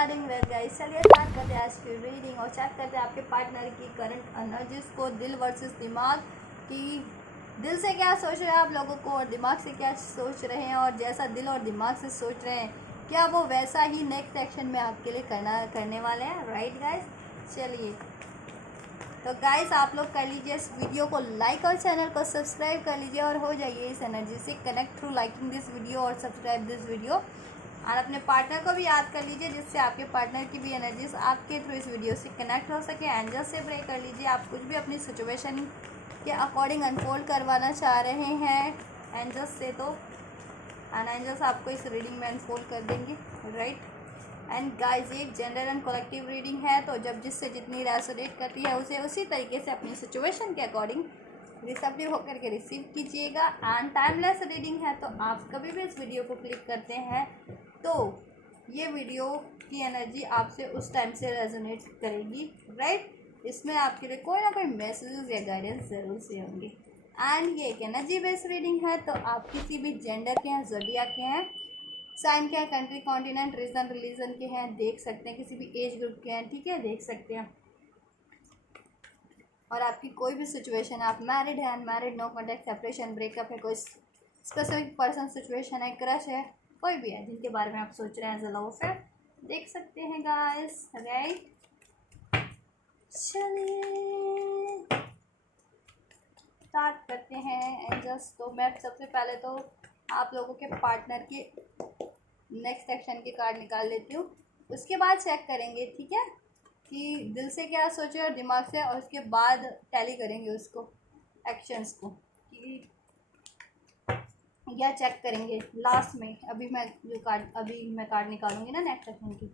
Regarding well guys, चलिए start करते हैं आज की रीडिंग और चेक करते हैं आपके पार्टनर की करंट एनर्जीज को। दिल वर्सेस दिमाग की, दिल से क्या सोच रहे हैं आप लोगों को और दिमाग से क्या सोच रहे हैं, और जैसा दिल और दिमाग से सोच रहे हैं क्या वो वैसा ही नेक्स्ट एक्शन में आपके लिए करने वाले हैं। राइट गाइस, चलिए तो गाइस आप लोग कर लीजिए इस वीडियो को लाइक और चैनल को सब्सक्राइब कर लीजिए और हो जाइए इस एनर्जी से connect through liking this video और सब्सक्राइब दिस वीडियो। और अपने पार्टनर को भी याद कर लीजिए जिससे आपके पार्टनर की भी एनर्जीज आपके थ्रू इस वीडियो से कनेक्ट हो सके। एंजल से प्रे कर लीजिए, आप कुछ भी अपनी सिचुएशन के अकॉर्डिंग अनफोल्ड करवाना चाह रहे हैं एंजल्स से, तो एंजल्स आपको इस रीडिंग में अनफोल्ड कर देंगे। राइट एंड गाइस, ये जेंडर एंड कलेक्टिव रीडिंग है, तो जब जिससे जितनी रेसोनेट करती है उसे उसी तरीके से अपनी सिचुएशन के अकॉर्डिंग रिसेप्टिव होकर के रिसीव कीजिएगा। एंड टाइमलेस रीडिंग है, तो आप कभी भी इस वीडियो को क्लिक करते हैं तो ये वीडियो की एनर्जी आपसे उस टाइम से रेजोनेट करेगी। राइट, इसमें आपके लिए कोई ना कोई मैसेजेस या गाइडेंस ज़रूर से होंगे। एंड ये एक एनर्जी बेस्ड रीडिंग है, तो आप किसी भी जेंडर के हैं, ज़ोडिया के हैं, साइन के हैं, कंट्री, कॉन्टिनेंट, रीजन, रिलीजन के हैं, देख सकते हैं, किसी भी एज ग्रुप के हैं, ठीक है, देख सकते हैं। और आपकी कोई भी सिचुएशन, आप मैरिड है, unmarried, no contact, separation, breakup है, कोई स्पेसिफिक पर्सन सिचुएशन है, क्रश है, कोई भी है जिनके बारे में आप सोच रहे हैं एज अ लव अफेयर, देख सकते हैं गाइस। राइट, चलिए स्टार्ट करते हैं एंजल्स। तो मैं सबसे पहले तो आप लोगों के पार्टनर की नेक्स्ट एक्शन के कार्ड निकाल लेती हूँ, उसके बाद चेक करेंगे, ठीक है, कि दिल से क्या सोचे और दिमाग से, और उसके बाद टैली करेंगे उसको एक्शंस को कि या चेक करेंगे लास्ट में। अभी मैं कार्ड निकालूंगी ना नेक्स्ट एक्शन की,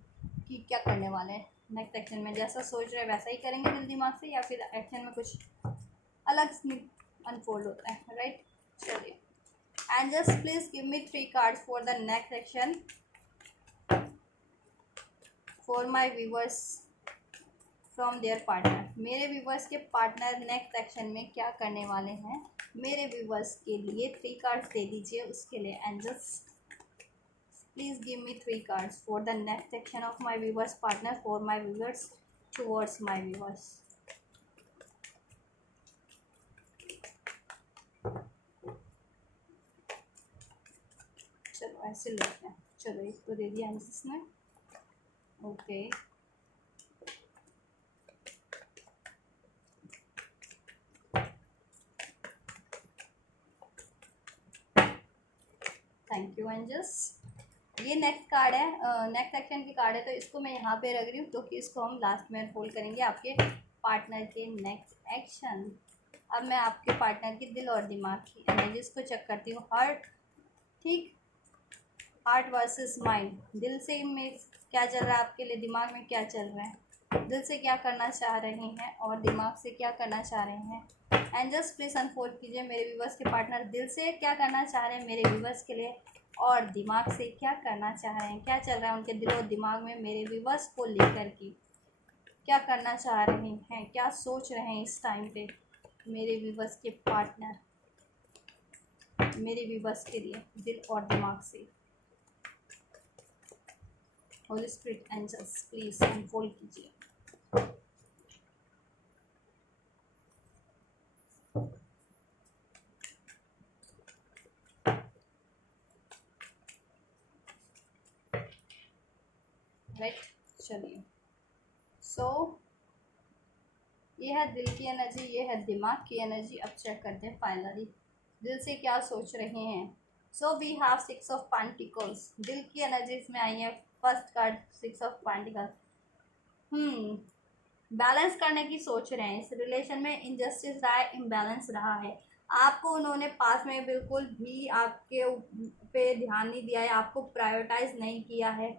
कि क्या करने वाले हैं नेक्स्ट एक्शन में, जैसा सोच रहे हैं वैसा ही करेंगे दिल दिमाग से, या फिर एक्शन में कुछ अलग अनफोल्ड होता है। राइट, चलिए and just please give me 3 cards for the next action for my viewers from their partner। मेरे व्यूवर्स के पार्टनर नेक्स्ट एक्शन में क्या करने वाले हैं, मेरे व्यूवर्स के लिए 3 कार्ड्स दे दीजिए उसके लिए। And just please give me 3 cards for the next action of my viewers partner, for my viewers towards my viewers. चलो ऐसे लेते हैं, चलो इसको दे दिया जिसने। Okay, thank you angels. ये नेक्स्ट कार्ड है, नेक्स्ट एक्शन की कार्ड है, तो इसको मैं यहाँ पे रख रही हूँ क्योंकि इसको हम लास्ट में अनफोल्ड करेंगे आपके पार्टनर के नेक्स्ट एक्शन। अब मैं आपके पार्टनर की दिल और दिमाग की एनर्जीज को चेक करती हूँ। हार्ट, ठीक, हार्ट वर्सेस माइंड, दिल से में क्या चल रहा है आपके लिए, दिमाग में क्या चल रहा है, दिल से क्या करना चाह रहे हैं और दिमाग से क्या करना चाह रहे हैं। एंजल्स प्लीज अनफोल्ड कीजिए मेरे व्यूवर्स के पार्टनर दिल से क्या करना चाह रहे हैं मेरे व्यूवर्स के लिए, और दिमाग से क्या करना चाह रहे हैं, क्या चल रहा है उनके दिल और दिमाग में मेरे व्यूवर्स को लेकर के, क्या करना चाह रहे हैं, क्या सोच रहे हैं इस टाइम पे मेरे व्यूवर्स के पार्टनर मेरे व्यूवर्स के लिए दिल और दिमाग से। Holy Spirit angels please unfold कीजिए। राइट, चलिए सो ये है दिल की एनर्जी, ये है दिमाग की एनर्जी। अब चेक करते हैं फाइनली दिल से क्या सोच रहे हैं। So we have 6 of pentacles, दिल की एनर्जीज में आई है first card 6 of pentacles. Balance करने की सोच रहे हैं, इस रिलेशन में इनजस्टिस रहा है, इम्बैलेंस रहा है, आपको उन्होंने पास में बिल्कुल भी आपके पे ध्यान नहीं दिया है, आपको प्रायोरिटाइज नहीं किया है।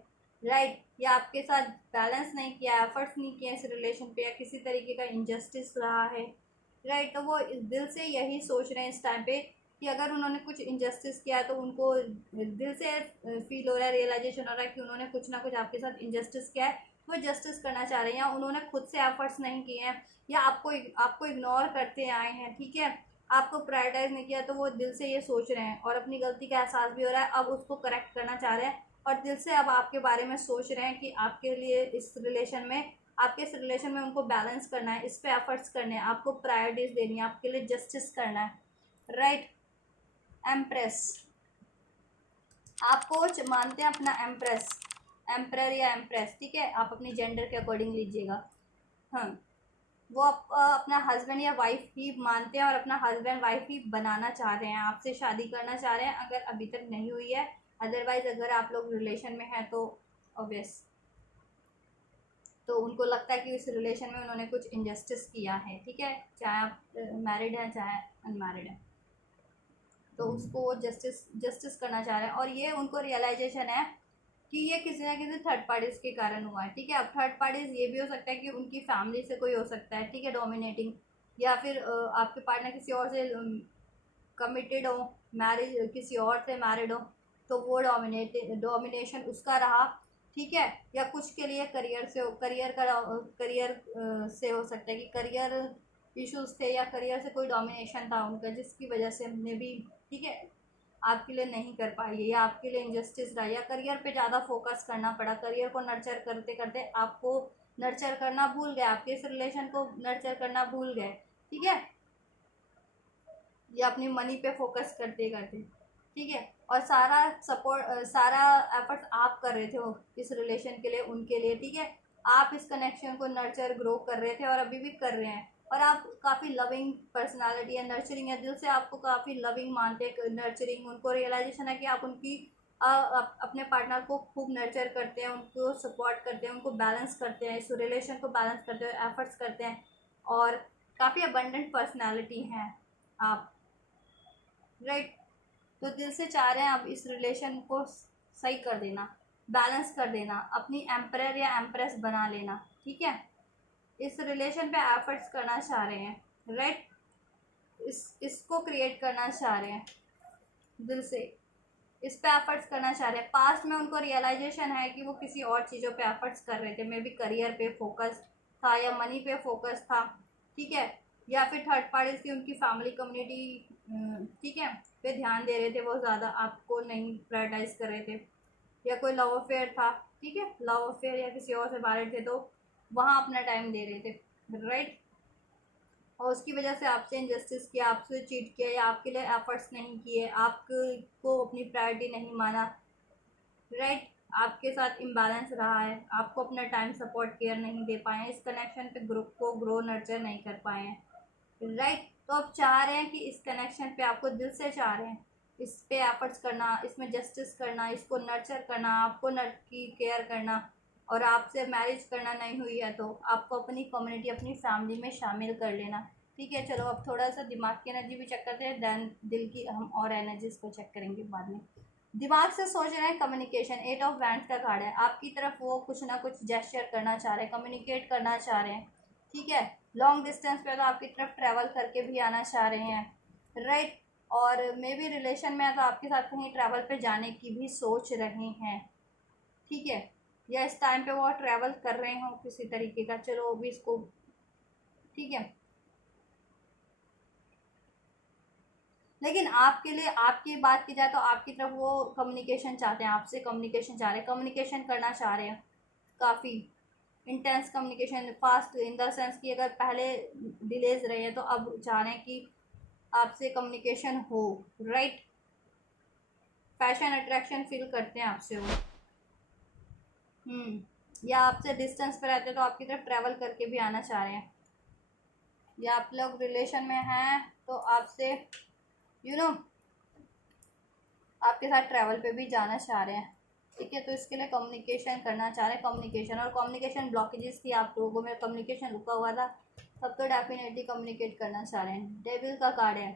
राइट, या आपके साथ बैलेंस नहीं किया, एफर्ट्स नहीं किया इस रिलेशन पे, या किसी तरीके का इनजस्टिस रहा है। राइट, तो वो इस दिल से यही सोच रहे हैं इस टाइम पे कि अगर उन्होंने कुछ इनजस्टिस किया तो उनको दिल से फील हो रहा है, रियलाइजेशन हो रहा है कि उन्होंने कुछ ना कुछ आपके साथ इनजस्टिस किया है, वो जस्टिस करना चाह रहे हैं, या उन्होंने खुद से एफर्ट्स नहीं किए हैं, या आपको इग्नोर करते आए हैं, ठीक है, आपको प्रायोरिटाइज नहीं किया, तो वो दिल से ये सोच रहे हैं और अपनी गलती का एहसास भी हो रहा है, अब उसको करेक्ट करना चाह रहे हैं और दिल से अब आपके बारे में सोच रहे हैं कि आपके लिए इस रिलेशन में, आपके इस रिलेशन में उनको बैलेंस करना है, इस पे एफर्ट्स करने हैं, आपको प्रायोरिटीज देनी है, आपके लिए जस्टिस करना है, राइट। एम्प्रेस, आप कोच मानते हैं अपना एम्प्रेस, एम्प्रर या एम्प्रेस, ठीक है, आप अपनी जेंडर के अकॉर्डिंग लीजिएगा। हाँ, वो अपना हस्बैंड या वाइफ ही मानते हैं और अपना हस्बैंड वाइफ ही बनाना चाह रहे हैं, आपसे शादी करना चाह रहे हैं अगर अभी तक नहीं हुई है। अदरवाइज अगर आप लोग रिलेशन में हैं तो ऑब्वियस, तो उनको लगता है कि इस रिलेशन में उन्होंने कुछ इनजस्टिस किया है, ठीक है, चाहे आप मैरिड हैं चाहे अनमैरिड हैं, तो उसको वो जस्टिस करना चाह रहे हैं। और ये उनको रियलाइजेशन है कि ये किसी ना किसी थर्ड पार्टीज के कारण हुआ है, ठीक है। अब थर्ड पार्टीज ये भी हो सकता है कि उनकी फैमिली से कोई हो सकता है, ठीक है, डोमिनेटिंग, या फिर आपके पार्टनर किसी और से कमिटेड हो, मैरिज किसी और से मैरिड हो, तो वो डोमिनेशन उसका रहा, ठीक है। या कुछ के लिए करियर से हो, करियर से हो सकता है कि करियर इश्यूज थे या करियर से कोई डोमिनेशन था उनका, जिसकी वजह से हमने भी, ठीक है, आपके लिए नहीं कर पाई, या आपके लिए इनजस्टिस रहा, या करियर पे ज़्यादा फोकस करना पड़ा, करियर को नर्चर करते करते आपको नर्चर करना भूल गए, आपके इस रिलेशन को नर्चर करना भूल गए, ठीक है, या अपनी मनी पे फोकस करते करते, ठीक है। और सारा सपोर्ट, सारा एफर्ट्स आप कर रहे थे वो इस रिलेशन के लिए, उनके लिए, ठीक है, आप इस कनेक्शन को नर्चर ग्रो कर रहे थे और अभी भी कर रहे हैं। और आप काफ़ी लविंग पर्सनालिटी है, नर्चरिंग है, दिल से आपको काफ़ी लविंग मानते हैं, नर्चरिंग, उनको रियलाइजेशन है कि आप उनकी अपने पार्टनर को खूब नर्चर करते हैं, उनको सपोर्ट करते हैं, उनको बैलेंस करते हैं, इस रिलेशन को बैलेंस करते हैं, एफर्ट्स करते हैं, और काफ़ी अबंडेंट पर्सनैलिटी हैं आप, राइट। तो दिल से चाह रहे हैं अब इस रिलेशन को सही कर देना, बैलेंस कर देना, अपनी एम्परर या एम्प्रेस बना लेना, ठीक है, इस रिलेशन पे एफर्ट्स करना चाह रहे हैं, राइट, इसको क्रिएट करना चाह रहे हैं दिल से, इस पे एफर्ट्स करना चाह रहे हैं। पास्ट में उनको रियलाइजेशन है कि वो किसी और चीज़ों पे एफर्ट्स कर रहे थे, मे बी करियर पे फोकस था या मनी पे फोकस था, ठीक है, या फिर थर्ड पार्टीज की उनकी फैमिली कम्युनिटी, ठीक है, पे ध्यान दे रहे थे वो, ज़्यादा आपको नहीं प्रायोरिटाइज कर रहे थे, या कोई लव अफेयर था, ठीक है, लव अफेयर या किसी और से मैरिड थे तो वहाँ अपना टाइम दे रहे थे, राइट। और उसकी वजह से आपसे इनजस्टिस किया, आपसे चीट किया, या आपके लिए एफर्ट्स नहीं किए, आपको अपनी प्रायोरिटी नहीं माना, राइट, आपके साथ इम्बैलेंस रहा है, आपको अपना टाइम सपोर्ट केयर नहीं दे पाए हैं, इस कनेक्शन पे ग्रुप को ग्रो नर्चर नहीं कर पाए हैं, राइट। तो आप चाह रहे हैं कि इस कनेक्शन पे, आपको दिल से चाह रहे हैं इस पे एफर्ट्स करना, इसमें जस्टिस करना, इसको नर्चर करना, आपको की केयर करना, और आपसे मैरिज करना नहीं हुई है तो आपको अपनी कम्युनिटी, अपनी फैमिली में शामिल कर लेना, ठीक है। चलो अब थोड़ा सा दिमाग की एनर्जी भी चेक करते हैं, दैन दिल की हम और एनर्जीज को चेक करेंगे बाद में। दिमाग से सोच रहे हैं कम्युनिकेशन, 8 ऑफ वैंड्स का कार्ड है, आपकी तरफ वो कुछ ना कुछ जेस्चर करना चाह रहे हैं, कम्युनिकेट करना चाह रहे हैं, ठीक है, लॉन्ग डिस्टेंस पे तो आपकी तरफ ट्रैवल करके भी आना चाह रहे हैं, राइट। और मे बी रिलेशन में है तो आपके साथ कहीं ट्रैवल पे जाने की भी सोच रहे हैं, ठीक है, या इस टाइम पे वो ट्रैवल कर रहे हो किसी तरीके का, चलो भी इसको, ठीक है। लेकिन आपके लिए, आपकी बात की जाए तो आपकी तरफ वो कम्युनिकेशन चाहते हैं, आपसे कम्युनिकेशन चाह रहे हैं, कम्युनिकेशन करना चाह रहे हैं, काफ़ी intense communication, fast in the sense कि अगर पहले डिलेज रहे हैं तो अब चाह रहे हैं कि आपसे कम्युनिकेशन हो, राइट। पैशन अट्रैक्शन फील करते हैं आपसे वो, या आपसे डिस्टेंस पे रहते हैं तो आपकी तरफ ट्रैवल करके भी आना चाह रहे हैं, या आप लोग रिलेशन में हैं तो आपसे नो आपके साथ ट्रैवल पे भी जाना चाह रहे हैं, ठीक है। तो इसके लिए कम्युनिकेशन करना चाह रहे हैं, कम्युनिकेशन, और कम्युनिकेशन ब्लॉकेजेस थी आप लोगों में, कम्युनिकेशन रुका हुआ था, तब तो डेफिनेटली कम्युनिकेट करना चाह रहे हैं। डेविल का कार्ड है,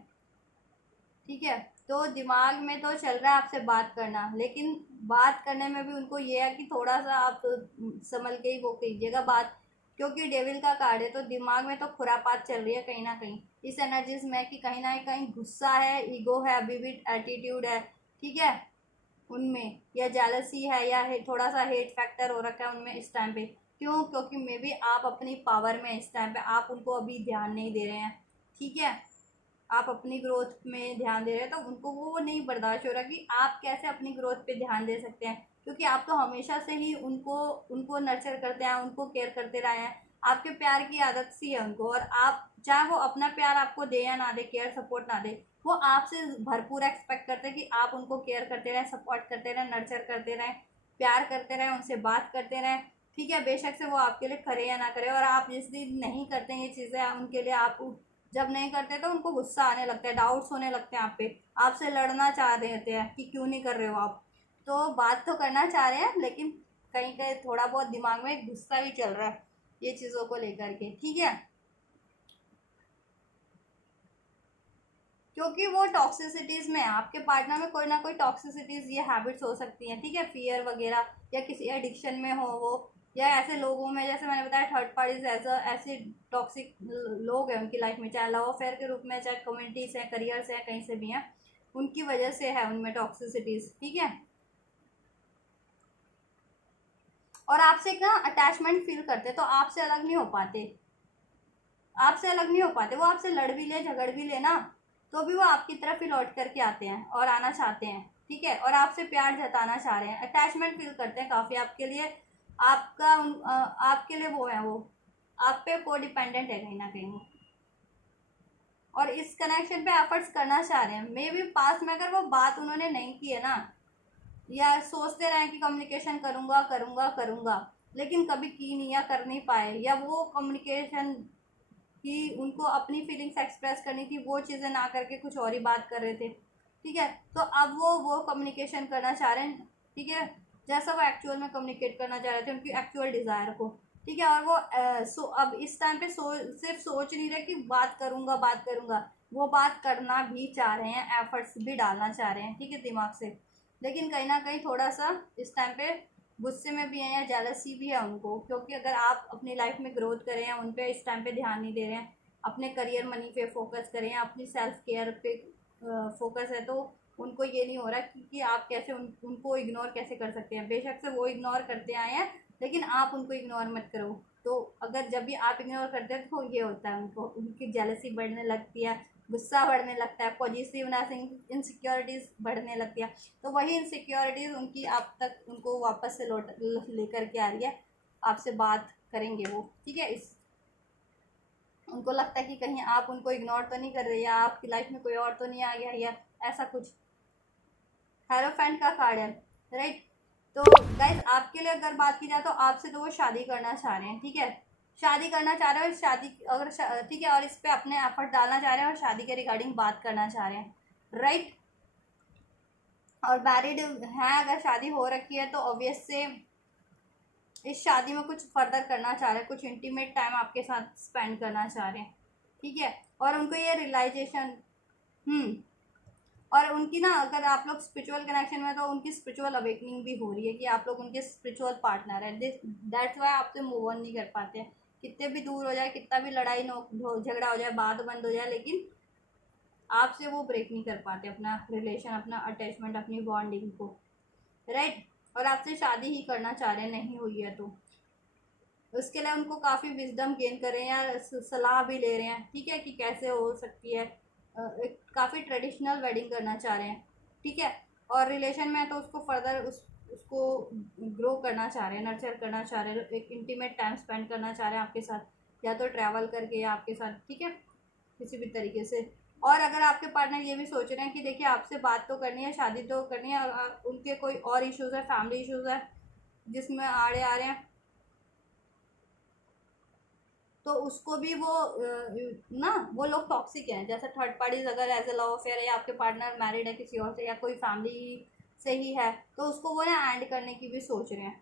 ठीक है। तो दिमाग में तो चल रहा है आपसे बात करना, लेकिन बात करने में भी उनको ये है कि थोड़ा सा आप संभल के ही वो कीजिएगा बात, क्योंकि डेविल का कार्ड है तो दिमाग में तो खुरापात चल रही है कहीं ना कहीं इस एनर्जीज में, कि कहीं ना कहीं गुस्सा है, ईगो है, अभी भी एटीट्यूड है, ठीक है, उनमें, या जेलसी है, या थोड़ा सा हेट फैक्टर हो रखा है उनमें इस टाइम पे। क्यों? क्योंकि मे बी आप अपनी पावर में इस टाइम पे, आप उनको अभी ध्यान नहीं दे रहे हैं, ठीक है, आप अपनी ग्रोथ में ध्यान दे रहे हैं, तो उनको वो नहीं बर्दाश्त हो रहा कि आप कैसे अपनी ग्रोथ पे ध्यान दे सकते हैं, क्योंकि आप तो हमेशा से ही उनको उनको नर्चर करते हैं, उनको केयर करते रहे हैं, आपके प्यार की आदत सी है उनको। और आप चाहे वो अपना प्यार आपको दे या ना दे, केयर सपोर्ट ना दे, वो आपसे भरपूर एक्सपेक्ट करते हैं कि आप उनको केयर करते रहें, सपोर्ट करते रहें, नर्चर करते रहें, प्यार करते रहें, उनसे बात करते रहें। ठीक है, बेशक से वो आपके लिए करे या ना करे। और आप जिस दिन नहीं करते हैं ये चीज़ें उनके लिए, आप जब नहीं करते तो उनको गुस्सा आने लगता है, डाउट्स होने लगते हैं आप पे, आपसे लड़ना चाह रहे होते हैं कि क्यों नहीं कर रहे हो आप। तो बात तो करना चाह रहे हैं, लेकिन कहीं कहीं थोड़ा बहुत दिमाग में गुस्सा भी चल रहा है ये चीज़ों को लेकर के। ठीक है, क्योंकि वो टॉक्सिसिटीज़ में है, आपके पार्टनर में कोई ना कोई टॉक्सिसिटीज़, ये हैबिट्स हो सकती हैं। ठीक है, फियर वगैरह, या किसी एडिक्शन में हो वो, या ऐसे लोगों में, जैसे मैंने बताया थर्ड पार्टीज ऐसे टॉक्सिक लोग हैं उनकी लाइफ में, चाहे लव अफेयर के रूप में, चाहे कम्युनिटीज़ हैं, करियर्स हैं, कहीं से भी हैं, उनकी वजह से है उनमें टॉक्सिसिटीज़। ठीक है, और आपसे एक ना अटैचमेंट फील करते, तो आपसे अलग नहीं हो पाते, आपसे अलग नहीं हो पाते। वो आपसे लड़ भी ले, झगड़ भी ले ना, तो भी वो आपकी तरफ ही लौट करके आते हैं और आना चाहते हैं। ठीक है, और आपसे प्यार जताना चाह रहे हैं, अटैचमेंट फील करते हैं काफ़ी आपके लिए। आपके लिए वो है, वो आप पे को डिपेंडेंट है कहीं ना कहीं वो, और इस कनेक्शन पे एफर्ट्स करना चाह रहे हैं। मे बी पास में अगर वो बात उन्होंने नहीं की है ना, या सोचते रहे कि कम्युनिकेशन करूँगा करूँगा करूँगा, लेकिन कभी की नहीं या कर नहीं पाए, या वो कम्युनिकेशन कि उनको अपनी फीलिंग्स एक्सप्रेस करनी थी, वो चीज़ें ना करके कुछ और ही बात कर रहे थे। ठीक है, तो अब वो कम्युनिकेशन करना चाह रहे हैं। ठीक है, जैसा वो एक्चुअल में कम्युनिकेट करना चाह रहे थे, उनकी एक्चुअल डिज़ायर को। ठीक है, और वो अब इस टाइम पे सिर्फ सोच नहीं रहे कि बात करूँगा बात करूँगा, वो बात करना भी चाह रहे हैं, एफर्ट्स भी डालना चाह रहे हैं। ठीक है, दिमाग से, लेकिन कहीं ना कहीं थोड़ा सा इस टाइम पे गुस्से में भी हैं, या जेलसी भी है उनको, क्योंकि अगर आप अपनी लाइफ में ग्रोथ करें या उन पे इस टाइम पे ध्यान नहीं दे रहे हैं, अपने करियर मनी पे फोकस करें, या अपनी सेल्फ केयर पे फोकस है, तो उनको ये नहीं हो रहा कि आप कैसे उनको इग्नोर कैसे कर सकते हैं। बेशक से वो इग्नोर करते आए हैं, लेकिन आप उनको इग्नोर मत करो। तो अगर जब भी आप इग्नोर करते हैं तो ये होता है, उनको उनकी जेलसी बढ़ने लगती है, गुस्सा बढ़ने लगता है, पॉजिटिवनेस, इनसिक्योरिटीज़ बढ़ने लगती है। तो वही इनसिक्योरिटीज़ उनकी आप तक उनको वापस से लौट लेकर के आ रही है, आपसे बात करेंगे वो। ठीक है, इस उनको लगता है कि कहीं आप उनको इग्नोर तो नहीं कर रही है, आपकी लाइफ में कोई और तो नहीं आ गया, या ऐसा कुछ। हेरोफेंट का कार्ड है, राइट। तो गाइज आपके लिए अगर बात की जाए तो आपसे तो वो शादी करना चाह रहे हैं। ठीक है, शादी करना चाह रहे हैं, और शादी अगर ठीक है, और इस पर अपने एफर्ट डालना चाह रहे हैं, और शादी के रिगार्डिंग बात करना चाह रहे हैं, राइट। और मैरिड हैं, अगर शादी हो रखी है तो ऑब्वियस से इस शादी में कुछ फर्दर करना चाह रहे हैं, कुछ इंटीमेट टाइम आपके साथ स्पेंड करना चाह रहे हैं। ठीक है, और उनको ये रियलाइजेशन और उनकी ना, अगर आप लोग स्पिरिचुअल कनेक्शन में, तो उनकी स्पिरिचुअल अवेकनिंग भी हो रही है कि आप लोग उनके स्पिरिचुअल पार्टनर है। दैट्स वाई आपसे मूव ऑन नहीं कर पाते हैं, कितने भी दूर हो जाए, कितना भी लड़ाई झगड़ा हो जाए, बात बंद हो जाए, लेकिन आपसे वो ब्रेक नहीं कर पाते अपना रिलेशन, अपना अटैचमेंट, अपनी बॉन्डिंग को, राइट। और आपसे शादी ही करना चाह रहे हैं, नहीं हुई है तो उसके लिए उनको काफ़ी विजडम गेन कर रहे हैं, या सलाह भी ले रहे हैं। ठीक है, कि कैसे हो सकती है, एक काफ़ी ट्रेडिशनल वेडिंग करना चाह रहे हैं। ठीक है, और रिलेशन में तो उसको फर्दर उसको ग्रो करना चाह रहे हैं, नर्चर करना चाह रहे हैं, एक इंटीमेट टाइम स्पेंड करना चाह रहे हैं आपके साथ, या तो ट्रैवल करके या आपके साथ। ठीक है, किसी भी तरीके से। और अगर आपके पार्टनर ये भी सोच रहे हैं कि देखिए आपसे बात तो करनी है, शादी तो करनी है, और उनके कोई और इश्यूज़ है, फैमिली इश्यूज़ है जिसमें आड़े आ रहे हैं, तो उसको भी वो ना, वो लोग टॉक्सिक हैं। जैसे थर्ड पार्टीज अगर एज ए लव अफेयर है, या आपके पार्टनर मैरिड है किसी और से, या कोई फैमिली से ही है, तो उसको वो ना एंड करने की भी सोच रहे हैं।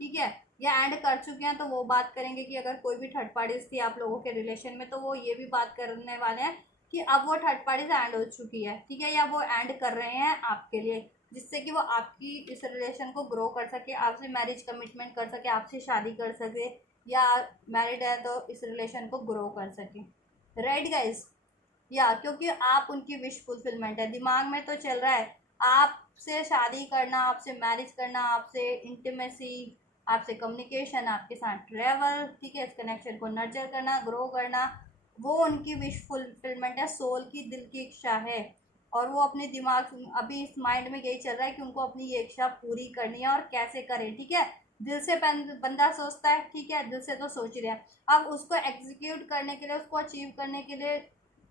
ठीक है, या एंड कर चुके हैं, तो वो बात करेंगे कि अगर कोई भी थर्ड पार्टीज थी आप लोगों के रिलेशन में, तो वो ये भी बात करने वाले हैं कि अब वो थर्ड पार्टीज एंड हो चुकी है। ठीक है, या वो एंड कर रहे हैं आपके लिए, जिससे कि वो आपकी इस रिलेशन को ग्रो कर सके, आपसे मैरिज कमिटमेंट कर सके, आपसे शादी कर सके, या मैरिड है तो इस रिलेशन को ग्रो कर सके, राइट गाइज। या क्योंकि आप उनकी विश फुलफिलमेंट है, दिमाग में तो चल रहा है आपसे शादी करना, आपसे मैरिज करना, आपसे इंटीमेसी, आपसे कम्युनिकेशन, आपके साथ ट्रैवल। ठीक है, इस कनेक्शन को नर्चर करना, ग्रो करना, वो उनकी विश फुलफिलमेंट है, सोल की, दिल की इच्छा है। और वो अपने दिमाग अभी इस माइंड में यही चल रहा है कि उनको अपनी ये इच्छा पूरी करनी है और कैसे करें, ठीक है। दिल से बंदा सोचता है, ठीक है, दिल से तो सोच ही रहा है। अब उसको एग्जीक्यूट करने के लिए, उसको अचीव करने के लिए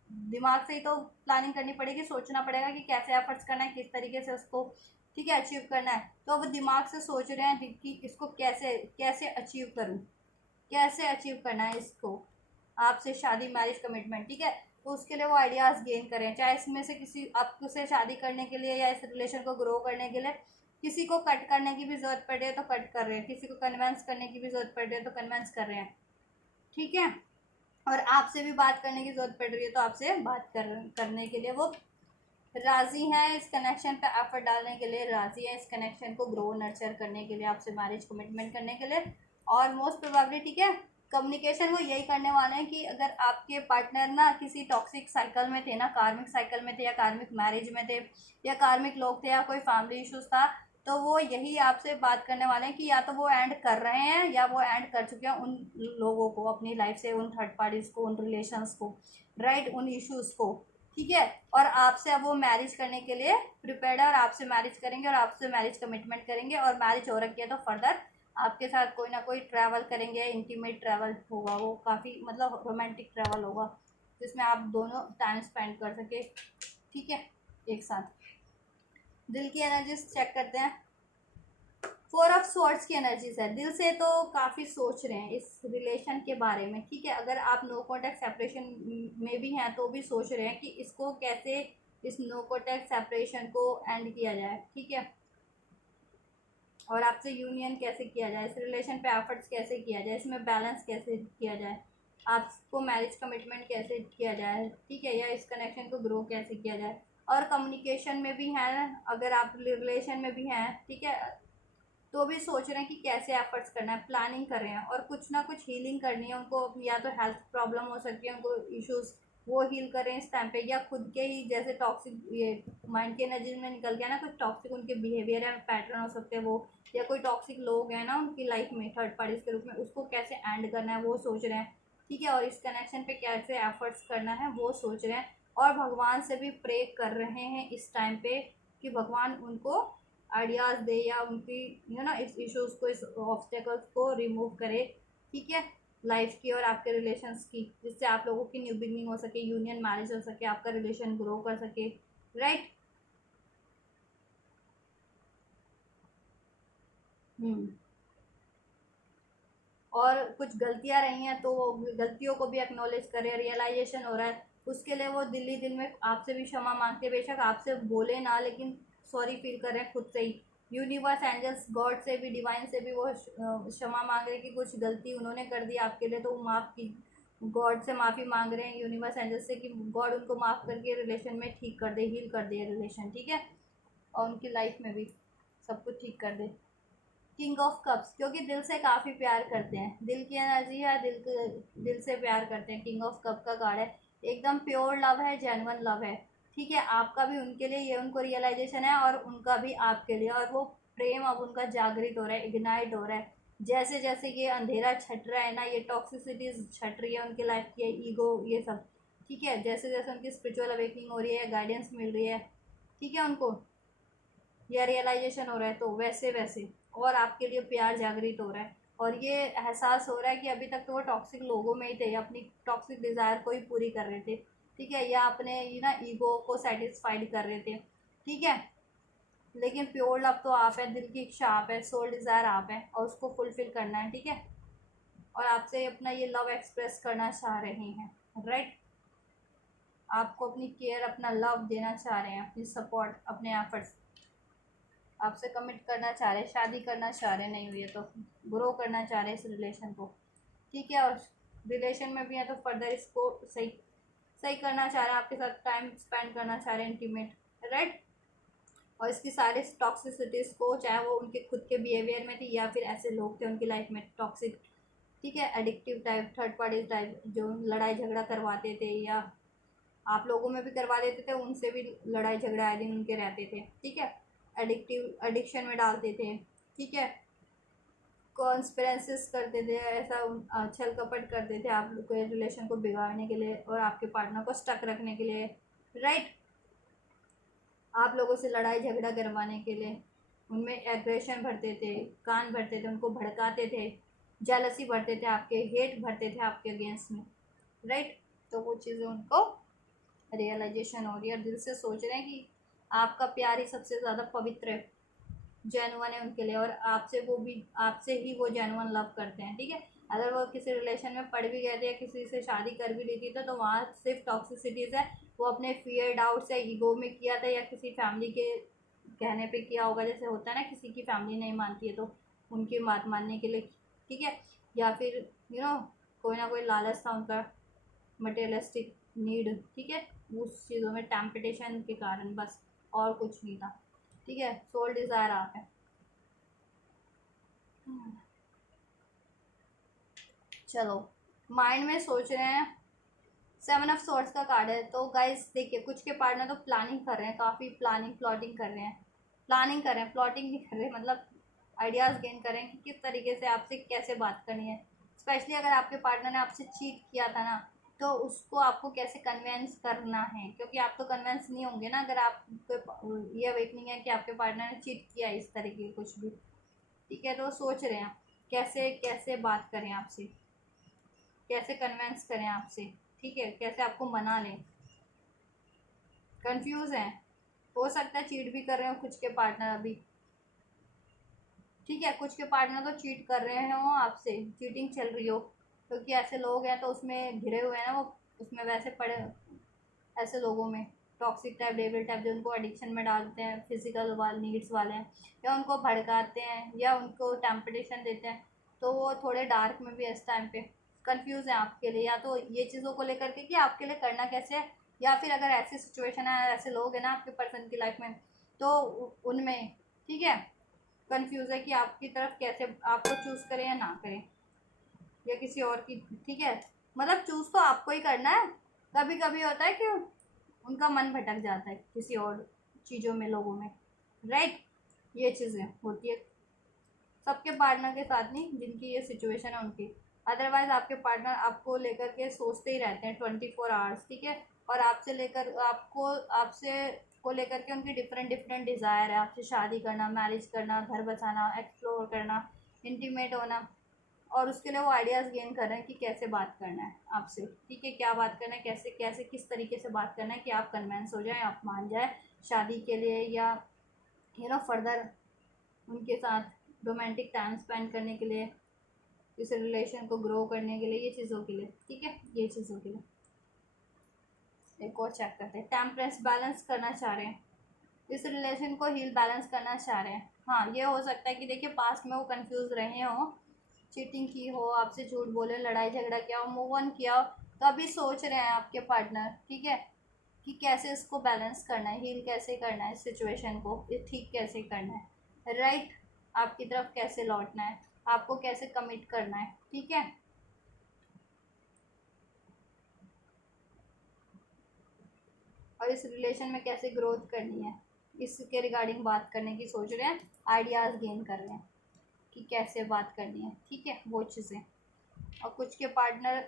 दिमाग से ही तो प्लानिंग करनी पड़ेगी, सोचना पड़ेगा कि कैसे एफर्ट्स करना है, किस तरीके से उसको, ठीक है, अचीव करना है। तो अब दिमाग से सोच रहे हैं कि इसको कैसे कैसे अचीव करूं, कैसे अचीव करना है इसको, आपसे शादी, मैरिज, कमिटमेंट, ठीक है। तो उसके लिए वो आइडियाज़ गेन करें, चाहे इसमें से किसी आपको से शादी करने के लिए या इस रिलेशन को ग्रो करने के लिए किसी को कट करने की भी ज़रूरत पड़ रही है तो कट कर रहे हैं, किसी को कन्विंस करने की भी ज़रूरत पड़ रही है तो कन्विंस कर रहे हैं, ठीक है। और आपसे भी बात करने की ज़रूरत पड़ रही है तो आपसे बात करने के लिए वो राज़ी हैं, इस कनेक्शन पे एफर्ट डालने के लिए राज़ी है, इस कनेक्शन को ग्रो नर्चर करने के लिए, आपसे मैरिज कमिटमेंट करने के लिए। और मोस्ट प्रोबेबली, ठीक है, कम्युनिकेशन वो यही करने वाले हैं कि अगर आपके पार्टनर ना किसी टॉक्सिक साइकिल में थे ना, कार्मिक साइकिल में थे या कार्मिक मैरिज में थे या कार्मिक लोग थे या कोई फैमिली इश्यूज था, तो वो यही आपसे बात करने वाले हैं कि या तो वो एंड कर रहे हैं या वो एंड कर चुके हैं उन लोगों को अपनी लाइफ से, उन थर्ड पार्टीज को, उन रिलेशंस को, राइट, उन इश्यूज को, ठीक है। और आपसे अब वो मैरिज करने के लिए प्रिपेयर्ड है और आपसे मैरिज करेंगे और आपसे मैरिज कमिटमेंट करेंगे। और मैरिज हो रखी है तो फर्दर आपके साथ कोई ना कोई ट्रैवल करेंगे, इंटीमेट ट्रैवल होगा, वो काफ़ी मतलब रोमांटिक ट्रैवल होगा जिसमें आप दोनों टाइम स्पेंड कर सके, ठीक है, एक साथ। दिल की एनर्जीज चेक करते हैं। 4 ऑफ स्वॉर्ड्स की एनर्जीज है। दिल से तो काफ़ी सोच रहे हैं इस रिलेशन के बारे में, ठीक है। अगर आप नो कॉन्टैक्ट सेपरेशन में भी हैं तो भी सोच रहे हैं कि इसको कैसे, इस नो कॉन्टैक्ट सेपरेशन को एंड किया जाए, ठीक है, और आपसे यूनियन कैसे किया जाए, इस रिलेशन पे एफर्ट्स कैसे किया जाए, इसमें बैलेंस कैसे किया जाए, आपको मैरिज कमिटमेंट कैसे किया जाए, ठीक है, या इस कनेक्शन को ग्रो कैसे किया जाए। और कम्युनिकेशन में भी हैं, अगर आप रिलेशन में भी हैं, ठीक है, तो भी सोच रहे हैं कि कैसे एफर्ट्स करना है, प्लानिंग कर रहे हैं और कुछ ना कुछ हीलिंग करनी है उनको। या तो हेल्थ प्रॉब्लम हो सकती है उनको, इश्यूज, वो हील करें इस टाइम पे, या खुद के ही जैसे टॉक्सिक ये माइंड के एनर्जी में निकल गया ना, कुछ टॉक्सिक उनके बिहेवियर है, पैटर्न हो सकते हैं वो, या कोई टॉक्सिक लोग हैं ना उनकी लाइफ में थर्ड पार्टीज के रूप में, उसको कैसे एंड करना है वो सोच रहे हैं, ठीक है। और इस कनेक्शन पे कैसे एफर्ट्स करना है वो सोच रहे हैं। और भगवान से भी प्रे कर रहे हैं इस टाइम पे कि भगवान उनको आइडियाज़ दे या उनकी ना इस इश्यूज़ को, इस ऑब्स्टेकल्स को रिमूव करे, ठीक है, लाइफ की और आपके रिलेशंस की, जिससे आप लोगों की न्यू बिगनिंग हो सके, यूनियन मैरिज हो सके, आपका रिलेशन ग्रो कर सके, राइट। हम्म। और कुछ गलतियां रही हैं तो वो गलतियों को भी एक्नॉलेज करें, रियलाइजेशन हो रहा है उसके लिए वो दिल्ली दिल में आपसे भी क्षमा मांगते, बेशक आपसे बोले ना लेकिन सॉरी फील कर रहे हैं खुद से ही। यूनिवर्स, एंजल्स, गॉड से भी, डिवाइन से भी वो क्षमा मांग रहे हैं कि कुछ गलती उन्होंने कर दी आपके लिए तो वो माफ़ की, गॉड से माफ़ी मांग रहे हैं, यूनिवर्स एंजल्स से कि गॉड उनको माफ़ करके रिलेशन में ठीक कर दे, हील कर दे रिलेशन, ठीक है, और उनकी लाइफ में भी सब कुछ ठीक कर दे। किंग ऑफ कप्स, क्योंकि दिल से काफ़ी प्यार करते हैं, दिल की एनर्जी है, दिल से प्यार करते हैं, किंग ऑफ कप का कार्ड है, एकदम प्योर लव है, जेन्युइन लव है, ठीक है। आपका भी उनके लिए, ये उनको रियलाइजेशन है और उनका भी आपके लिए, और वो प्रेम अब उनका जागृत हो रहा है, इग्नाइट हो रहा है, जैसे जैसे ये अंधेरा छट रहा है ना, ये टॉक्सिसिटीज छट रही है उनकी लाइफ की, ईगो, ये सब, ठीक है, जैसे जैसे उनकी स्पिरिचुअल अवेकनिंग हो रही है, गाइडेंस मिल रही है, ठीक है, उनको या रियलाइजेशन हो रहा है, तो वैसे वैसे और आपके लिए प्यार जागृत हो रहा है। और ये एहसास हो रहा है कि अभी तक तो वो टॉक्सिक लोगों में ही थे, अपनी टॉक्सिक डिज़ायर को ही पूरी कर रहे थे, ठीक है, या अपने ये ना ईगो को सेटिस्फाइड कर रहे थे, ठीक है। लेकिन प्योर लव तो आप है, दिल की इच्छा आप है, सोल डिज़ायर आप है और उसको फुलफिल करना है, ठीक है। और आपसे अपना ये लव एक्सप्रेस करना चाह रहे हैं, राइट, आपको अपनी केयर, अपना लव देना चाह रहे हैं, अपनी सपोर्ट, अपने एफर्ट्स, आपसे कमिट करना चाह रहे हैं, शादी करना चाह रहे हैं, नहीं हुई है तो ग्रो करना चाह रहे हैं इस रिलेशन को, ठीक है। और रिलेशन में भी है तो फर्दर इसको सही सही करना चाह रहे हैं, आपके साथ टाइम स्पेंड करना चाह रहे हैं, इंटीमेट, राइट। और इसकी सारी टॉक्सिसिटीज़ को, चाहे वो उनके खुद के बिहेवियर में थी या फिर ऐसे लोग थे उनकी लाइफ में टॉक्सिक, ठीक है, addictive type, third party type, जो लड़ाई झगड़ा करवाते थे या आप लोगों में भी करवा देते थे, उनसे भी लड़ाई झगड़ा आए दिन उनके रहते थे, ठीक है, एडिक्शन में डालते थे, ठीक है, कॉन्स्पिरेंसीज करते थे, ऐसा छल कपट करते थे आप लोग के रिलेशन को बिगाड़ने के लिए और आपके पार्टनर को स्टक रखने के लिए, राइट। आप लोगों से लड़ाई झगड़ा करवाने के लिए, उनमें एग्रेशन भरते थे, कान भरते थे, उनको भड़काते थे, जेलसी भरते थे, आपके हेट भरते थे आपके अगेंस्ट में, राइट। तो वो चीज़ें उनको रियलाइजेशन हो रही है और दिल से सोच रहे हैं कि आपका प्यार ही सबसे ज़्यादा पवित्र है, जेनुअन है उनके लिए, और आपसे वो भी, आपसे ही वो जेनुअन लव करते हैं, ठीक है। अगर वो किसी रिलेशन में पड़ भी गए थे या किसी से शादी कर भी ली थी तो वहाँ सिर्फ टॉक्सिसिटीज़ है, वो अपने फियर डाउट्स या ईगो में किया था या किसी फैमिली के कहने पे किया होगा, जैसे होता है ना किसी की फैमिली नहीं मानती है तो उनकी बात मानने के लिए, ठीक है। या फिर कोई ना कोई लालच था उनका, मटेरियलिस्टिक नीड, ठीक है, उस चीज़ों में टेम्पटेशन के कारण, बस और कुछ नहीं था, ठीक है। सोल डिज़ायर आप है। चलो, माइंड में सोच रहे हैं, 7 ऑफ सॉर्ड्स का कार्ड है। तो गाइस देखिए, कुछ के पार्टनर तो प्लानिंग कर रहे हैं, काफ़ी प्लानिंग प्लॉटिंग कर रहे हैं, प्लानिंग कर रहे हैं, प्लॉटिंग नहीं कर रहे, मतलब आइडियाज़ गेन करें कि किस तरीके से आपसे कैसे बात करनी है। स्पेशली अगर आपके पार्टनर ने आपसे चीट किया था ना, तो उसको आपको कैसे कन्वेंस करना है, क्योंकि आप तो कन्वेंस नहीं होंगे ना अगर आपको ये अवेकनिंग है कि आपके पार्टनर ने चीट किया इस तरीके की कुछ भी, ठीक है। तो सोच रहे हैं कैसे कैसे बात करें आपसे, कैसे कन्वेंस करें आपसे, ठीक है, कैसे आपको मना लें, कंफ्यूज हैं। हो सकता है चीट भी कर रहे हो कुछ के पार्टनर अभी, ठीक है, कुछ के पार्टनर तो चीट कर रहे हो आपसे, चीटिंग चल रही हो, क्योंकि ऐसे लोग हैं तो उसमें घिरे हुए हैं ना वो, उसमें वैसे पड़े, ऐसे लोगों में टॉक्सिक टाइप, डेविल टाइप, जो उनको एडिक्शन में डालते हैं, फिजिकल वाले नीड्स वाले हैं, या उनको भड़काते हैं या उनको टेम्पटेशन देते हैं, तो वो थोड़े डार्क में भी इस टाइम पे कंफ्यूज है आपके लिए, या तो ये चीज़ों को लेकर के कि आपके लिए करना कैसे है, या फिर अगर ऐसी सिचुएशन है, ऐसे लोग हैं ना आपके पर्सन की लाइफ में, तो उनमें, ठीक है, कंफ्यूज है कि आपकी तरफ कैसे आपको चूज़ करें या ना करें, या किसी और की, ठीक है। मतलब चूज़ तो आपको ही करना है, कभी कभी होता है कि उनका मन भटक जाता है किसी और चीज़ों में, लोगों में, राइट। ये चीज़ें होती है सबके पार्टनर के साथ नहीं, जिनकी ये सिचुएशन है उनकी। अदरवाइज आपके पार्टनर आपको लेकर के सोचते ही रहते हैं 24 आवर्स, ठीक है। और आपसे लेकर आपको, आपसे को लेकर के उनकी डिफरेंट डिफरेंट डिज़ायर है, आपसे शादी करना, मैरिज करना, घर बसाना, एक्सप्लोर करना, इंटीमेट होना, और उसके लिए वो आइडियाज़ गेन कर रहे हैं कि कैसे बात करना है आपसे, ठीक है, क्या बात करना है, कैसे कैसे किस तरीके से बात करना है कि आप कन्वेंस हो जाएं, आप मान जाए शादी के लिए, या फर्दर उनके साथ रोमांटिक टाइम स्पेंड करने के लिए, इस रिलेशन को ग्रो करने के लिए, ये चीज़ों के लिए, ठीक है, ये चीज़ों के लिए। एक और चेक करते हैं, टेम्परेंस, बैलेंस करना चाह रहे हैं, इस रिलेशन को हील बैलेंस करना चाह रहे हैं। हाँ, ये हो सकता है कि देखिए पास्ट में वो कंफ्यूज रहे हों, चीटिंग की हो, आपसे झूठ बोले, लड़ाई झगड़ा किया हो, मूव ऑन किया हो, तो अभी सोच रहे हैं आपके पार्टनर, ठीक है, कि कैसे इसको बैलेंस करना है, हील कैसे करना है, इस सिचुएशन को ये ठीक कैसे करना है, राइट। आपकी तरफ कैसे लौटना है, आपको कैसे कमिट करना है, ठीक है। और इस रिलेशन में कैसे ग्रोथ करनी है, इसके रिगार्डिंग बात करने की सोच रहे हैं, आइडियाज़ गेन कर रहे हैं कि कैसे बात करनी है, ठीक है, वो चीज़ें। और कुछ के पार्टनर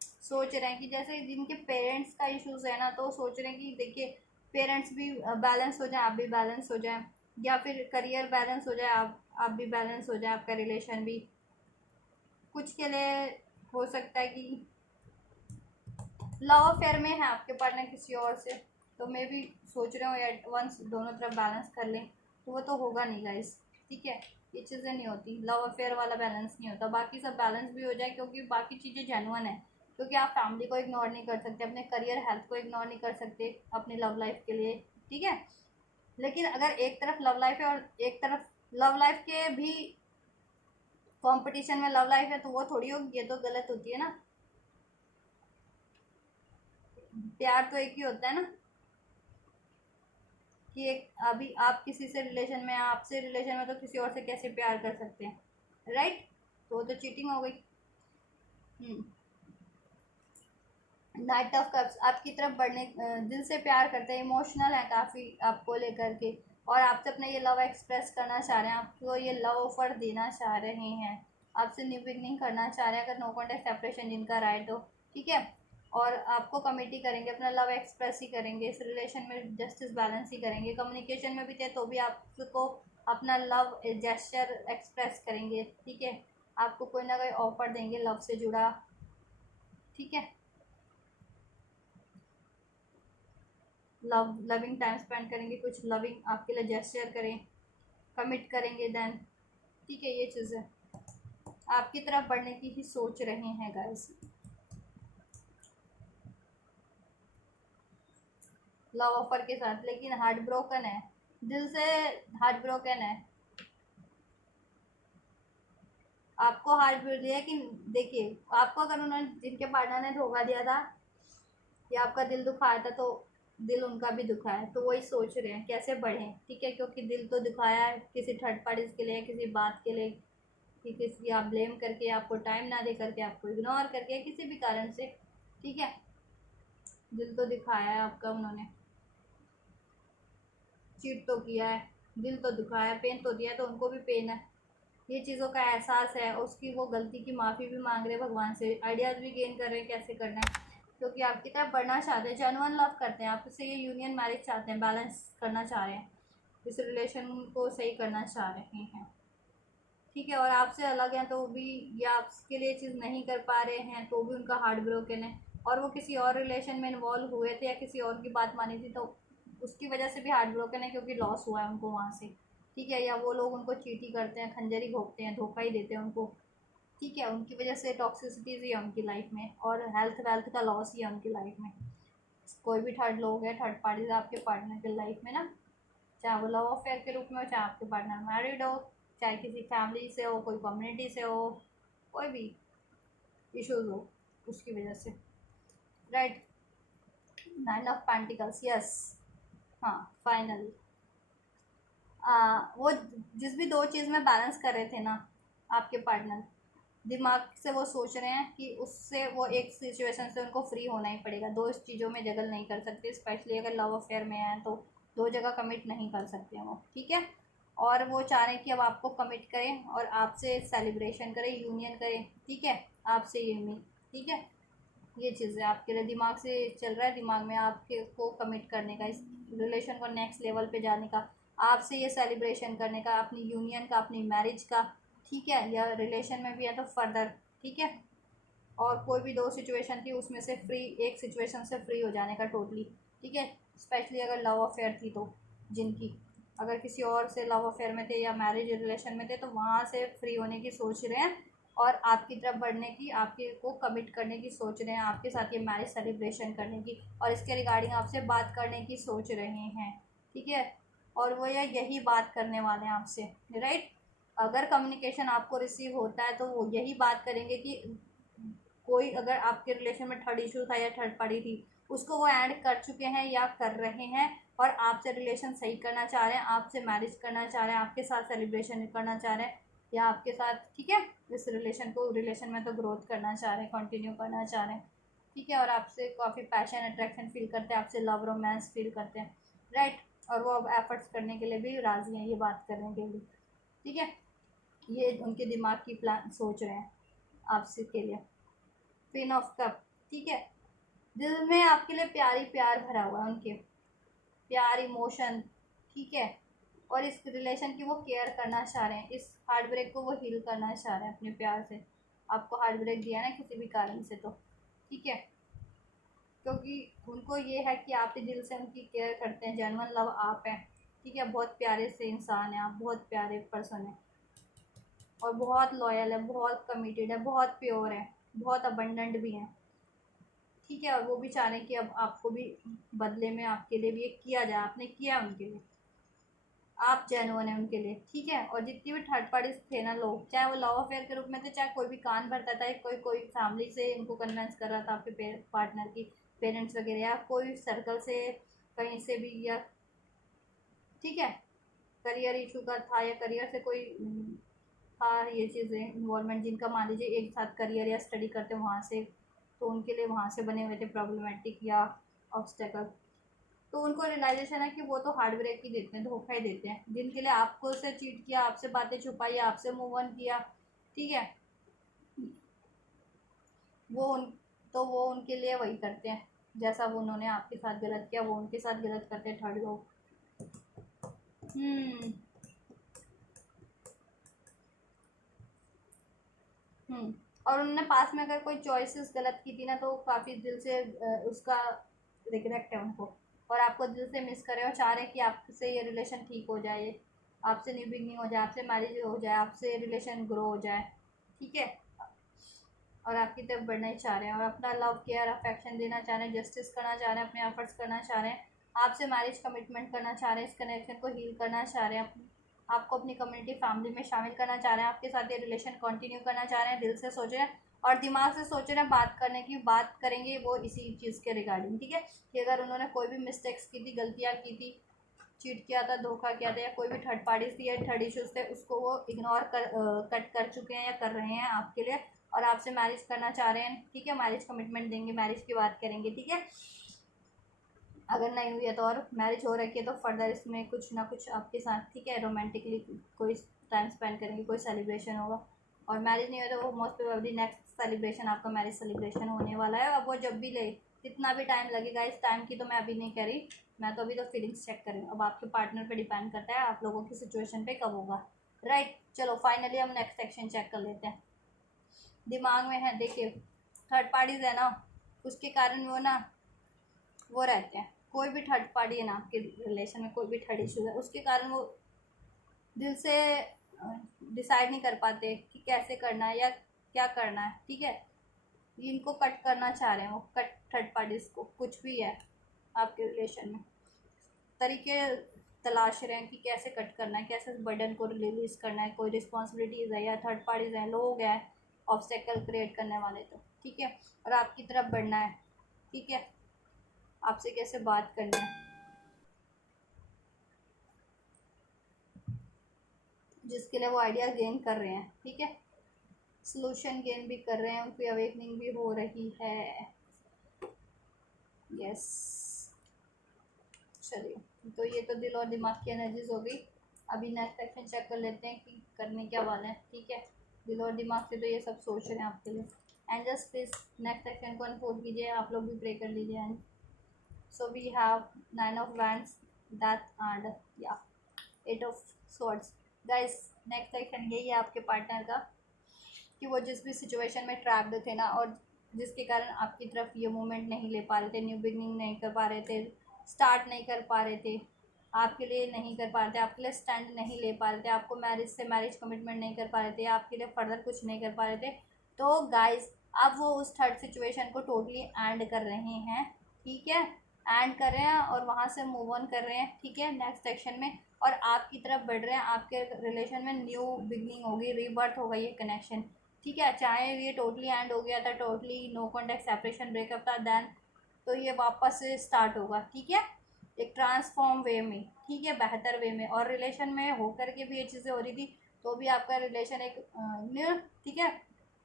सोच रहे हैं कि जैसे जिनके पेरेंट्स का इश्यूज है ना, तो सोच रहे हैं कि देखिए पेरेंट्स भी बैलेंस हो जाए, आप भी बैलेंस हो जाए, या फिर करियर बैलेंस हो जाए, आप भी बैलेंस हो जाए, आपका रिलेशन भी। कुछ के लिए हो सकता है कि लव अफेयर में है आपके पार्टनर किसी और से, तो मैं भी सोच रहा हूँ एट वंस दोनों तरफ बैलेंस कर लें, तो वो तो होगा नहीं गाइस, ठीक है। ये चीज़ें नहीं होती, लव अफेयर वाला बैलेंस नहीं होता, बाकी सब बैलेंस भी हो जाए, क्योंकि बाकी चीज़ें जेन्युइन है, क्योंकि आप फैमिली को इग्नोर नहीं कर सकते, अपने करियर हेल्थ को इग्नोर नहीं कर सकते अपनी लव लाइफ के लिए, ठीक है। लेकिन अगर एक तरफ लव लाइफ है और एक तरफ लव लाइफ के भी कंपटीशन में लव लाइफ है, तो वो थोड़ी होगी, ये तो गलत होती है ना। प्यार तो एक ही होता है ना, कि एक अभी आप किसी से रिलेशन में, आपसे रिलेशन में, तो किसी और से कैसे प्यार कर सकते हैं, राइट। तो वो तो चीटिंग हो गई। नाइट ऑफ कप्स आपकी तरफ बढ़ने, दिल से प्यार करते हैं, इमोशनल है काफ़ी आपको लेकर के, और आपसे अपना ये लव एक्सप्रेस करना चाह रहे हैं, आपको ये लव ऑफर देना चाह रहे हैं, आपसे न्यू बिगनिंग करना चाह रहे हैं, अगर नो कॉन्टेक्ट सेपरेशन जिनका राइट हो, ठीक है। और आपको कमिट ही करेंगे, अपना लव एक्सप्रेस ही करेंगे, इस रिलेशन में जस्टिस बैलेंस ही करेंगे। कम्युनिकेशन में भी थे तो भी आपको अपना लव जेस्चर एक्सप्रेस करेंगे, ठीक है। आपको कोई ना कोई ऑफर देंगे लव से जुड़ा, ठीक है। लविंग टाइम स्पेंड करेंगे, कुछ लविंग आपके लिए जेस्चर करें, कमिट करेंगे देन, ठीक है। ये चीज़ें आपकी तरफ बढ़ने की ही सोच रहे हैं गाइस। लव ऑफर के साथ, लेकिन हार्ट ब्रोकन है, दिल से हार्ट ब्रोकन है। आपको हार्ट ब्रेक दिया कि देखिए, आपको अगर उन्होंने, जिनके पार्टनर ने धोखा दिया था या आपका दिल दुखाया था, तो दिल उनका भी दुखा है, तो वही सोच रहे हैं कैसे बढ़ें, ठीक है। क्योंकि दिल तो दुखाया है किसी थर्ड पार्टीज के लिए, किसी बात के लिए, कि किसी आप ब्लेम करके, आपको टाइम ना दे करके, आपको इग्नोर करके, किसी भी कारण से, ठीक है। दिल तो दिखाया है आपका, उन्होंने चीट तो किया है, दिल तो दुखाया, पेन तो दिया, तो उनको भी पेन है, ये चीज़ों का एहसास है। उसकी वो गलती की माफ़ी भी मांग रहे हैं भगवान से, आइडियाज़ भी गेन कर रहे हैं कैसे करना है, क्योंकि आपकी तरफ बढ़ना चाहते हैं, जेन्युइन लव करते हैं आपसे, ये यूनियन मैरिज चाहते हैं, बैलेंस करना चाह रहे हैं, इस रिलेशन को सही करना चाह रहे हैं, ठीक है। और आपसे अलग हैं तो भी, या आपके लिए चीज़ नहीं कर पा रहे हैं तो भी उनका हार्ट ब्रोकन है, और वो किसी और रिलेशन में इन्वॉल्व हुए थे या किसी और की बात मानी थी, तो उसकी वजह से भी हार्ट ब्रोकन है, क्योंकि लॉस हुआ है उनको वहाँ से, ठीक है। या वो लोग उनको चीटी करते हैं, खंजरी घोंपते हैं, धोखा ही देते हैं उनको, ठीक है। उनकी वजह से टॉक्सिसिटीज़ ही है उनकी लाइफ में, और हेल्थ वेल्थ का लॉस ही है उनकी लाइफ में। कोई भी थर्ड लोग है, थर्ड पार्टीज आपके पार्टनर की लाइफ में ना, चाहे वो लव अफेयर के रूप में हो, चाहे आपके पार्टनर मैरिड हो, चाहे किसी फैमिली से हो, कोई कम्युनिटी से हो, कोई भी इश्यूज हो उसकी वजह से, राइट। 9 of pentacles, yes. हाँ, फाइनली वो जिस भी दो चीज़ में बैलेंस कर रहे थे ना आपके पार्टनर, दिमाग से वो सोच रहे हैं कि उससे वो एक सिचुएशन से उनको फ्री होना ही पड़ेगा, दो इस चीज़ों में जगल नहीं कर सकते, स्पेशली अगर लव अफेयर में है तो दो जगह कमिट नहीं कर सकते वो, ठीक है। और वो चाह रहे हैं कि अब आपको कमिट करें और आपसे सेलिब्रेशन करें, यूनियन करें, ठीक है, आपसे यूनियन, ठीक है। ये चीज़ है आपके लिए दिमाग से चल रहा है, दिमाग में आपके को कमिट करने का, इस रिलेशन को नेक्स्ट लेवल पे जाने का, आपसे ये सेलिब्रेशन करने का, अपनी यूनियन का, अपनी मैरिज का, ठीक है। या रिलेशन में भी है तो फर्दर, ठीक है। और कोई भी दो सिचुएशन थी उसमें से फ्री, एक सिचुएशन से फ्री हो जाने का टोटली, ठीक है। स्पेशली अगर लव अफेयर थी तो, जिनकी अगर किसी और से लव अफेयर में थे या मैरिज रिलेशन में थे, तो वहाँ से फ्री होने की सोच रहे हैं, और आपकी तरफ बढ़ने की, आपके को कमिट करने की सोच रहे हैं, आपके साथ ये मैरिज सेलिब्रेशन करने की, और इसके रिगार्डिंग आपसे बात करने की सोच रहे हैं, ठीक है। और वो यही बात करने वाले हैं आपसे, राइट। अगर कम्युनिकेशन आपको रिसीव होता है तो वो यही बात करेंगे कि कोई अगर आपके रिलेशन में थर्ड इशू था या थर्ड पार्टी थी, उसको वो ऐड कर चुके हैं या कर रहे हैं, और आपसे रिलेशन सही करना चाह रहे हैं, आपसे मैरिज करना चाह रहे हैं, आपके साथ सेलिब्रेशन करना चाह रहे हैं, या आपके साथ, ठीक है, इस रिलेशन में तो ग्रोथ करना चाह रहे हैं, कंटिन्यू करना चाह रहे हैं, ठीक है। और आपसे काफ़ी पैशन अट्रैक्शन फील करते हैं, आपसे लव रोमांस फील करते हैं, राइट। और वो अब एफर्ट्स करने के लिए भी राज़ी हैं, ये बात करने के लिए, ठीक है। ये उनके दिमाग की प्लान सोच रहे हैं आपसे के लिए। क्वीन ऑफ कप, ठीक है। दिल में आपके लिए प्यार ही प्यार भरा हुआ है उनके, प्यार, इमोशन, ठीक है। और इस रिलेशन की वो केयर करना चाह रहे हैं, इस हार्ट ब्रेक को वो हील करना चाह रहे हैं अपने प्यार से। आपको हार्ट ब्रेक दिया ना किसी भी कारण से, तो ठीक है, क्योंकि उनको ये है कि आप ही दिल से उनकी केयर करते हैं, जेन्युइन लव आप हैं, ठीक है। बहुत प्यारे से इंसान हैं आप, बहुत प्यारे पर्सन हैं, और बहुत लॉयल है, बहुत कमिटेड है, बहुत प्योर है, बहुत अबंडेंट भी हैं, ठीक है। और वो भी चाह रहे हैं कि अब आपको भी बदले में आपके लिए भी ये किया जाए, आपने किया उनके लिए, आप जेन्युइन है उनके लिए, ठीक है। और जितनी भी थर्ड पार्टीज थे ना लोग, चाहे वो लव अफेयर के रूप में थे, चाहे कोई भी कान भरता था, कोई कोई फैमिली से इनको कन्वेंस कर रहा था आपके पार्टनर की, पेरेंट्स वगैरह, या कोई सर्कल से कहीं से भी, या ठीक है, करियर इशू का था, या करियर से कोई था, ये चीज़ें इन्वॉल्वमेंट, जिनका मान लीजिए एक साथ करियर या स्टडी करते वहाँ से, तो उनके लिए वहाँ से बने हुए थे प्रॉब्लमेटिक या ऑब्स्टेकल, तो उनको रियलाइजेशन है कि वो तो हार्ड ब्रेक ही देते हैं, धोखा ही देते हैं, जिनके लिए आपको से चीट किया, आपसे बातें छुपाई, आपसे मूव ऑन किया, ठीक है। वो उन, तो वो उनके लिए वही करते हैं, जैसा वो उन्होंने आपके साथ गलत किया वो उनके साथ गलत करते हैं थर्ड लोग। हम्म हम्म और उन्होंने पास में अगर कोई चॉइसेस गलत की थी ना, तो काफ़ी दिल से उसका रिग्रेट है उनको, और आपको दिल से मिस करे और चाह रहे हैं कि आपसे ये रिलेशन ठीक हो जाए, आपसे न्यू बिगनिंग हो जाए, आपसे मैरिज हो जाए, आपसे रिलेशन ग्रो हो जाए, ठीक है, और आपकी तरफ बढ़ना ही चाह रहे हैं और अपना लव केयर अफेक्शन देना चाह रहे हैं, जस्टिस करना चाह रहे हैं, अपने एफर्ट्स करना चाह रहे हैं, आपसे मैरिज कमिटमेंट करना चाह रहे हैं, इस कनेक्शन को हील करना चाह रहे हैं, आपको अपनी कम्युनिटी फैमिली में शामिल करना चाह रहे हैं, आपके साथ ये रिलेशन कंटिन्यू करना चाह रहे हैं, दिल से सोच रहे हैं और दिमाग से सोच रहे हैं, बात करने की बात करेंगे वो इसी चीज़ के रिगार्डिंग, ठीक है, कि अगर उन्होंने कोई भी मिस्टेक्स की थी, गलतियाँ की थी, चीट किया था, धोखा किया था, या कोई भी थर्ड पार्टीज थी या थर्ड इश्यूज थे, उसको वो इग्नोर कट कर चुके हैं या कर रहे हैं आपके लिए, और आपसे मैरिज करना चाह रहे हैं, ठीक है, मैरिज कमिटमेंट देंगे, मैरिज की बात करेंगे, ठीक है, अगर नहीं हुई है तो, और मैरिज हो रखी है तो फर्दर इसमें कुछ ना कुछ आपके साथ, ठीक है, रोमांटिकली कोई टाइम स्पेंड करेंगे, कोई सेलिब्रेशन होगा, और मैरिज नहीं हुआ तो वो मोस्ट प्रोबेबली नेक्स्ट सेलिब्रेशन आपका मैरिज सेलिब्रेशन होने वाला है। अब वो जब भी ले, कितना भी टाइम लगेगा, इस टाइम की तो मैं अभी नहीं कह रही, मैं तो अभी तो फीलिंग्स चेक कर रही हूँ, अब आपके पार्टनर पे डिपेंड करता है आप लोगों की सिचुएशन पे कब होगा, राइट। चलो फाइनली हम नेक्स्ट सेक्शन चेक कर लेते हैं। दिमाग में है, देखिए थर्ड पार्टीज है ना, उसके कारण वो ना वो रहते हैं, कोई भी थर्ड पार्टी है ना आपके रिलेशन में, कोई भी थर्ड इशू है, उसके कारण वो दिल से डिसाइड नहीं कर पाते कि कैसे करना है या क्या करना है, ठीक है, इनको कट करना चाह रहे हैं वो, कट थर्ड पार्टीज को, कुछ भी है आपके रिलेशन में, तरीके तलाश रहे हैं कि कैसे कट करना है, कैसे बर्डन को रिलीज करना है, कोई रिस्पॉन्सिबिलिटीज़ है या थर्ड पार्टीज हैं, लोग हैं ऑब्स्टेकल क्रिएट करने वाले, तो ठीक है, और आपकी तरफ बढ़ना है, ठीक है, आपसे कैसे बात करना है, जिसके लिए वो आइडिया गेन कर रहे हैं, ठीक है, सोल्यूशन गेन भी कर रहे हैं, उनकी अवेकनिंग भी हो रही है, यस। चलिए, तो ये तो दिल और दिमाग की एनर्जीज हो गई। अभी नेक्स्ट सेक्शन चेक कर लेते हैं कि करने क्या वाले हैं, ठीक है, दिल और दिमाग से तो ये सब सोच रहे हैं आपके लिए, and just please next section को अनफोल्ड कीजिए, आप लोग भी प्रे कर लीजिए, and so we have 9 of Wands, that and yeah 8 of Swords। Guys next section यही है आपके पार्टनर का, कि वो जिस भी सिचुएशन में ट्रैप्ड थे ना, और जिसके कारण आपकी तरफ ये मूवमेंट नहीं ले पा रहे थे, न्यू बिगनिंग नहीं कर पा रहे थे, स्टार्ट नहीं कर पा रहे थे, आपके लिए नहीं कर पा रहे थे, आपके लिए स्टैंड नहीं ले पा रहे थे, आपको मैरिज से मैरिज कमिटमेंट नहीं कर पा रहे थे, आपके लिए फर्दर कुछ नहीं कर पा रहे थे, तो गाइस अब वो उस थर्ड सिचुएशन को टोटली एंड कर रहे हैं, ठीक है, एंड कर रहे हैं और वहाँ से मूव ऑन कर रहे हैं, ठीक है, नेक्स्ट सेक्शन में, और आपकी तरफ बढ़ रहे हैं, आपके रिलेशन में न्यू बिगनिंग होगी, रीबर्थ होगा ये कनेक्शन, ठीक है, चाहे ये टोटली एंड हो गया था, totally no contact separation breakup था, देन तो ये वापस से स्टार्ट होगा, ठीक है, एक ट्रांसफॉर्म वे में, ठीक है, बेहतर वे में, और रिलेशन में होकर के भी ये चीज़ें हो रही थी, तो भी आपका रिलेशन एक न्यू, ठीक है,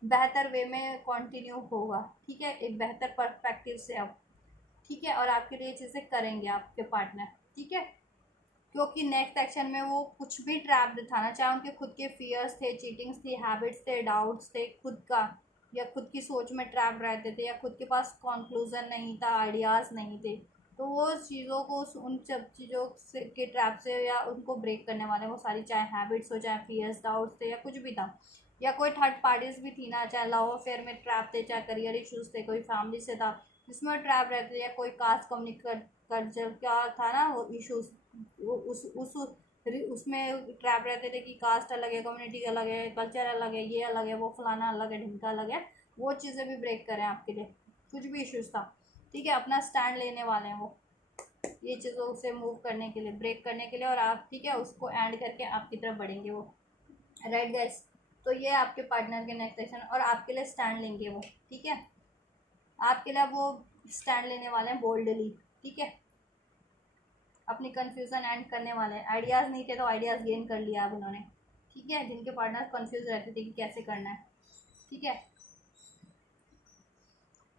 बेहतर वे में कंटिन्यू होगा, ठीक है, एक बेहतर पर्सपेक्टिव से अब, ठीक है, और आपके लिए ये चीज़ें करेंगे आपके पार्टनर, ठीक है, क्योंकि नेक्स्ट एक्शन में वो कुछ भी ट्रैप्ड था ना, चाहे उनके खुद के फियर्स थे, चीटिंग्स थी, हैबिट्स थे, डाउट्स थे खुद का, या खुद की सोच में ट्रैप रहते थे, या खुद के पास कंक्लूजन नहीं था, आइडियाज़ नहीं थे, तो वो चीज़ों को उन सब चीज़ों से के ट्रैप से या उनको ब्रेक करने वाले वो सारी, चाहे हैबिट्स हो, चाहे फियर्स, डाउट्स थे, या कुछ भी था, या कोई थर्ड पार्टीज भी थी ना, चाहे लव अफेयर में ट्रैप थे, चाहे करियर इशूज़ थे, कोई फैमिली से था जिसमें ट्रैप रहते थे, या कोई कास्ट कम्युनिकेट कल्चर क्या था ना वो इशूज़, उस उसमें ट्रैप रहते थे कि कास्ट अलग है, कम्युनिटी अलग है, कल्चर अलग है, ये अलग है, वो फलाना अलग है, ढिमका अलग है, वो चीज़ें भी ब्रेक करें आपके लिए, कुछ भी इश्यूज था, ठीक है, अपना स्टैंड लेने वाले हैं वो, ये चीज़ों से मूव करने के लिए, ब्रेक करने के लिए, और आप, ठीक है, उसको एंड करके आपकी तरफ बढ़ेंगे वो, राइट गाइस। तो ये आपके पार्टनर के नेक्स्ट सेक्शन, और आपके लिए स्टैंड लेंगे वो, ठीक है, आपके लिए वो स्टैंड लेने वाले हैं बोल्डली, ठीक है, अपनी कन्फ्यूज़न एंड करने वाले हैं, आइडियाज़ नहीं थे तो आइडियाज़ गेन कर लिया अब उन्होंने, ठीक है, जिनके पार्टनर कंफ्यूज रहते थे कि कैसे करना है, ठीक है,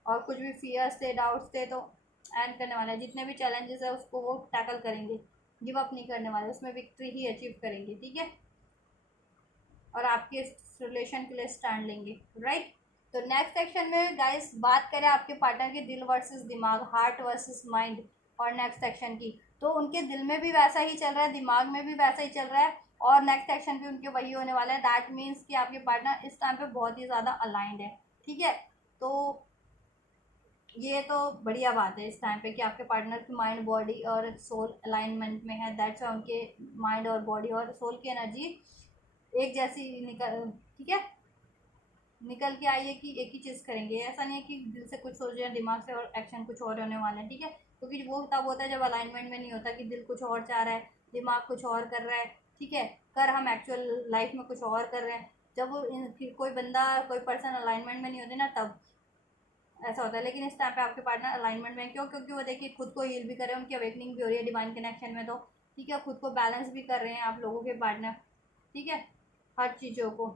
और कुछ भी फियर्स थे, डाउट्स थे, तो एंड करने वाले हैं, जितने भी चैलेंजेस है उसको वो टैकल करेंगे, गिव अप नहीं करने वाले, उसमें विक्ट्री ही अचीव करेंगे, ठीक है, और आपके रिलेशन के लिए स्टैंड लेंगे, राइट। तो नेक्स्ट सेक्शन में गाइस बात करें आपके पार्टनर के दिल वर्सेस दिमाग, हार्ट वर्सेस माइंड और नेक्स्ट सेक्शन की, तो उनके दिल में भी वैसा ही चल रहा है, दिमाग में भी वैसा ही चल रहा है और नेक्स्ट सेक्शन भी उनके वही होने वाला है। दैट मीन्स कि आपके पार्टनर इस टाइम पे बहुत ही ज़्यादा अलाइंड है। ठीक है, तो ये तो बढ़िया बात है इस टाइम पे कि आपके पार्टनर की माइंड बॉडी और सोल अलाइनमेंट में है। दैट्स वाई उनके माइंड और बॉडी और सोल की एनर्जी एक जैसी निकल, ठीक है, निकल के आई है कि एक ही चीज़ करेंगे। ऐसा नहीं है कि दिल से कुछ सोच रहे हैं दिमाग से और एक्शन कुछ और होने वाले हैं। ठीक है, क्योंकि वो तब होता है जब अलाइनमेंट में नहीं होता, कि दिल कुछ और चाह रहा है, दिमाग कुछ और कर रहा है, ठीक है, कर हम एक्चुअल लाइफ में कुछ और कर रहे हैं। जब वो कोई बंदा कोई पर्सन अलाइनमेंट में नहीं होते ना, तब ऐसा होता है। लेकिन इस टाइम पे आपके पार्टनर अलाइनमेंट में क्यों? क्योंकि वो देखिए खुद को हील भी कर रहे हैं, उनकी अवेकनिंग भी हो रही है डिवाइन कनेक्शन में, तो ठीक है, खुद को बैलेंस भी कर रहे हैं आप लोगों के पार्टनर। ठीक है, हर चीज़ों को,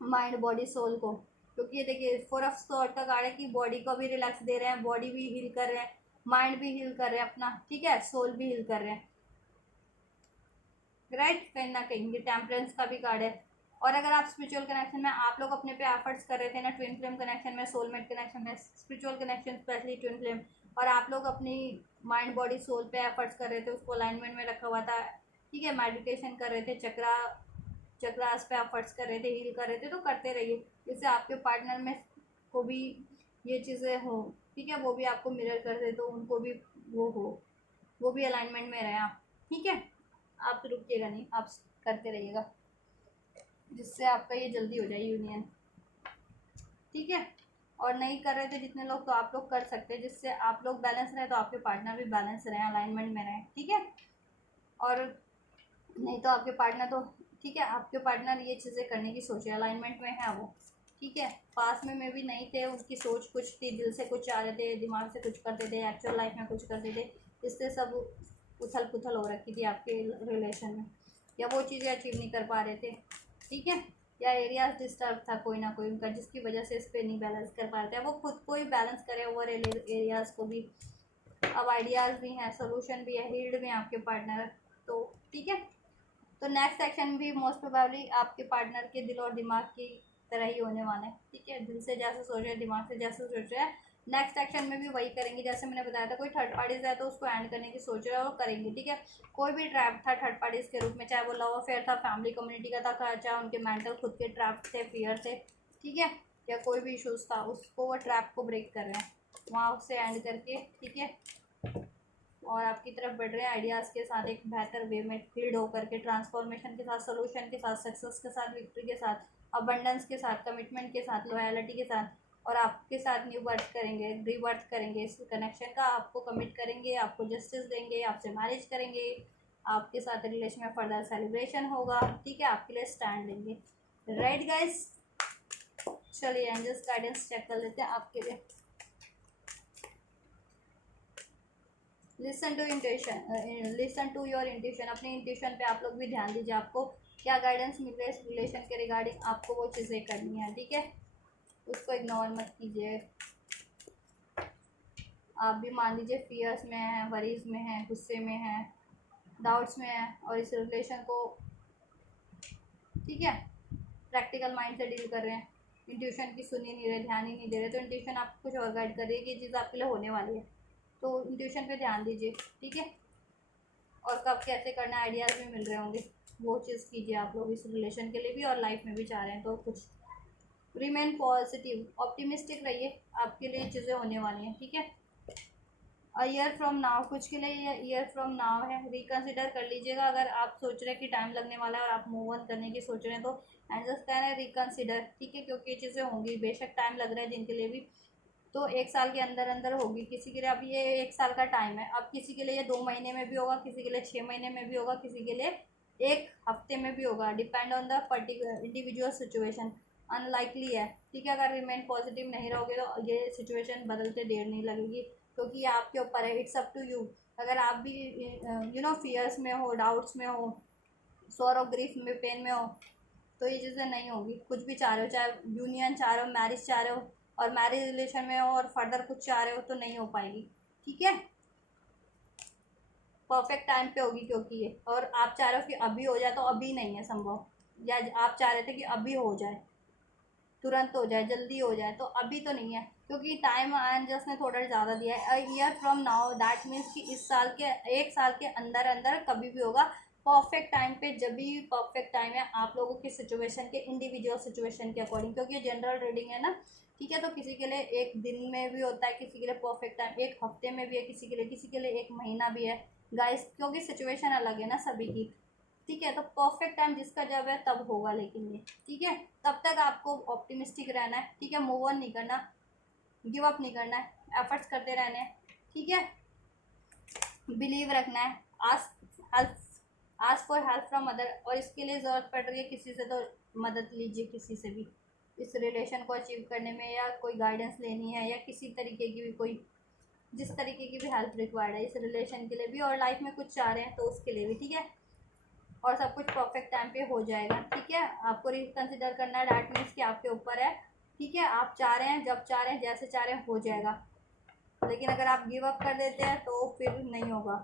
माइंड बॉडी सोल को, क्योंकि ये देखिए 4 ऑफ स्वॉर्ड का कार्ड है कि बॉडी को भी रिलैक्स दे रहे हैं, बॉडी भी हील कर रहे हैं, माइंड भी हील कर रहे हैं अपना, ठीक है, सोल भी हील कर रहे हैं, राइट। कहीं ना कहीं ये टेम्परेंस का भी कार्ड है। और अगर आप स्पिरिचुअल कनेक्शन में आप लोग अपने पे एफर्ट्स कर रहे थे ना, ट्विन फ्लेम कनेक्शन में, सोलमेट कनेक्शन में, spiritual connection specially twin flame, और आप लोग अपनी माइंड बॉडी सोल पे एफर्ट्स कर रहे थे, उसको अलाइनमेंट में रखा हुआ था, ठीक है, मेडिटेशन कर रहे थे, चक्रास पे एफर्ट्स कर रहे थे, हील कर रहे थे, तो करते रहिए, जिससे आपके पार्टनर में को भी ये चीज़ें हो, ठीक है, वो भी आपको मिरर कर दे, तो उनको भी वो हो, वो भी अलाइनमेंट में रहे आप। ठीक है, आप रुकिएगा नहीं, आप करते रहिएगा, जिससे आपका ये जल्दी हो जाए यूनियन। ठीक है, और नहीं कर रहे थे जितने लोग, तो आप लोग कर सकते हैं, जिससे आप लोग बैलेंस रहे तो आपके पार्टनर भी बैलेंस रहे, अलाइनमेंट में रहे। ठीक है, और नहीं तो आपके पार्टनर तो, ठीक है, आपके पार्टनर ये चीज़ें करने की सोचे, अलाइनमेंट में है वो, ठीक है, पास में भी नहीं थे, उसकी सोच कुछ थी, दिल से कुछ चाह रहे थे, दिमाग से कुछ करते थे, एक्चुअल लाइफ में कुछ करते थे, इससे सब उथल पुथल हो रखी थी आपके रिलेशन में, या वो चीज़ें अचीव नहीं कर पा रहे थे। ठीक है, या एरियाज डिस्टर्ब था कोई ना कोई उनका, जिसकी वजह से इस पर नहीं बैलेंस कर पा रहे थे। वो खुद को ही बैलेंस करे ओवर एरियाज को भी। अब आइडियाज़ भी हैं, सोल्यूशन भी है, हील्ड भी है आपके पार्टनर, तो ठीक है। तो नेक्स्ट सेक्शन भी मोस्ट प्रोबेबली आपके पार्टनर के दिल और दिमाग की तरह ही होने वाला है। ठीक है, दिल से जैसे सोच रहे हैं, दिमाग से जैसे सोच रहे हैं, नेक्स्ट सेक्शन में भी वही करेंगे। जैसे मैंने बताया था, कोई थर्ड पार्टीज है तो उसको एंड करने की सोच रहे हैं और करेंगे। ठीक है, कोई भी ट्रैप था थर्ड पार्टीज के रूप में, चाहे वो लव अफेयर था, फैमिली कम्युनिटी का था, चाहे उनके मेंटल खुद के ट्रैप थे, फियर थे, ठीक है, या कोई भी इशूज़ था, उसको वो ट्रैप को ब्रेक कर रहे हैं वहाँ उससे एंड करके। ठीक है, और आपकी तरफ बढ़ रहे हैं आइडियाज़ के साथ, एक बेहतर वे में फील्ड होकर के, ट्रांसफॉर्मेशन के साथ, सोल्यूशन के साथ, सक्सेस के साथ, विक्ट्री के साथ, अबंडेंस के साथ, कमिटमेंट के साथ, लॉयलिटी के साथ, और आपके साथ न्यू बर्थ करेंगे, रीबर्थ करेंगे इस कनेक्शन का, आपको कमिट करेंगे, आपको जस्टिस देंगे, आपसे मैरिज करेंगे, आपके साथ रिलेशन में फर्दर सेलिब्रेशन होगा। ठीक है, आपके लिए स्टैंड लेंगे। राइट गाइस, चलिए एंजल्स गाइडेंस चेक कर लेते हैं आपके लिए। Listen to intuition, listen to your intuition, अपने इंट्यूशन पे आप लोग भी ध्यान दीजिए, आपको क्या गाइडेंस मिल रहा है इस रिलेशन के रिगार्डिंग, आपको वो चीज़ें करनी है। ठीक है, उसको इग्नोर मत कीजिए। आप भी मान लीजिए फियर्स में हैं, वरीज में हैं, गुस्से में हैं, डाउट्स में हैं, और इस रिलेशन को, ठीक है, प्रैक्टिकल माइंड से डील कर रहे हैं, इंट्यूशन की सुन ही नहीं रहे, ध्यान ही नहीं दे रहे, तो इंट्यूशन आपको कुछ और गाइड कर रही है कि ये चीज़ आपके लिए होने वाली है, तो इंट्यूशन पे ध्यान दीजिए। ठीक है, और कब कैसे करना आइडियाज़ भी मिल रहे होंगे, वो चीज़ कीजिए आप लोग इस रिलेशन के लिए भी, और लाइफ में भी चाह रहे हैं तो कुछ। रिमेन पॉजिटिव, ऑप्टिमिस्टिक रहिए, आपके लिए चीज़ें होने वाली हैं। ठीक है, अ ईयर फ्रॉम नाउ, कुछ के लिए ये ईयर फ्रॉम नाउ है, रिकन्सिडर कर लीजिएगा। अगर आप सोच रहे हैं कि टाइम लगने वाला है और आप मूव ऑन करने की सोच रहे हैं, तो एंजल्स कह रहे हैं रिकन्सिडर। ठीक है, क्योंकि ये चीज़ें होंगी, बेशक टाइम लग रहा है जिनके लिए भी, तो 1 साल के अंदर अंदर होगी। किसी के लिए अब ये 1 साल का टाइम है, अब किसी के लिए ये 2 महीने में भी होगा, किसी के लिए 6 महीने में भी होगा, किसी के लिए 1 हफ्ते में भी होगा, depend on the particular individual situation. Unlikely है। ठीक है, अगर रिमेन पॉजिटिव नहीं रहोगे तो ये सिचुएशन बदलते देर नहीं लगेगी, क्योंकि ये आपके ऊपर है, इट्स अप टू यू। अगर आप भी फियर्स में हो, डाउट्स में हो, सॉरो ग्रीफ में, पेन में हो, तो ये चीज़ें नहीं होगी। कुछ भी चाह रहे हो, चाहे यूनियन चाह रहे हो, मैरिज चाह रहे हो, और मैरिज रिलेशन में हो और फर्दर कुछ चाह रहे हो, तो नहीं हो पाएगी। ठीक है, परफेक्ट टाइम पे होगी, क्योंकि ये, और आप चाह रहे हो कि अभी हो जाए, तो अभी नहीं है संभव, या आप चाह रहे थे कि अभी हो जाए, तुरंत हो जाए, जल्दी हो जाए, तो अभी तो नहीं है, क्योंकि टाइम एंजल्स ने थोड़ा ज़्यादा दिया है। A year from now, that means कि इस साल के 1 साल के अंदर अंदर कभी भी होगा, परफेक्ट टाइम पे। जब भी परफेक्ट टाइम है आप लोगों की सिचुएशन के, इंडिविजुअल सिचुएशन के अकॉर्डिंग, क्योंकि जनरल रीडिंग है ना, ठीक है। तो किसी के लिए एक दिन में भी होता है, किसी के लिए परफेक्ट टाइम एक हफ्ते में भी है, किसी के लिए 1 महीना भी है गाइस, क्योंकि सिचुएशन अलग है ना सभी की, ठीक है। तो परफेक्ट टाइम जिसका जब है तब होगा, लेकिन ये ठीक है। तब तक आपको ऑप्टिमिस्टिक रहना है, ठीक है। मूव ऑन नहीं करना, गिव अप नहीं करना है, एफर्ट्स करते रहने हैं, ठीक है। बिलीव रखना है, help ask for help from other, और इसके लिए ज़रूरत पड़ रही है किसी से तो मदद लीजिए, किसी से भी इस रिलेशन को अचीव करने में, या कोई गाइडेंस लेनी है, या किसी तरीके की भी कोई जिस तरीके की भी हेल्प रिक्वायर्ड है इस रिलेशन के लिए भी, और लाइफ में कुछ चाह रहे हैं तो उसके लिए भी, ठीक है। और सब कुछ परफेक्ट टाइम पे हो जाएगा, ठीक है। आपको रिकंसिडर करना है, डैट मीन्स कि आपके ऊपर है, ठीक है। आप चाह रहे हैं, जब चाह रहे हैं, जैसे चाह रहे हैं हो जाएगा, लेकिन अगर आप गिव अप कर देते हैं तो फिर नहीं होगा,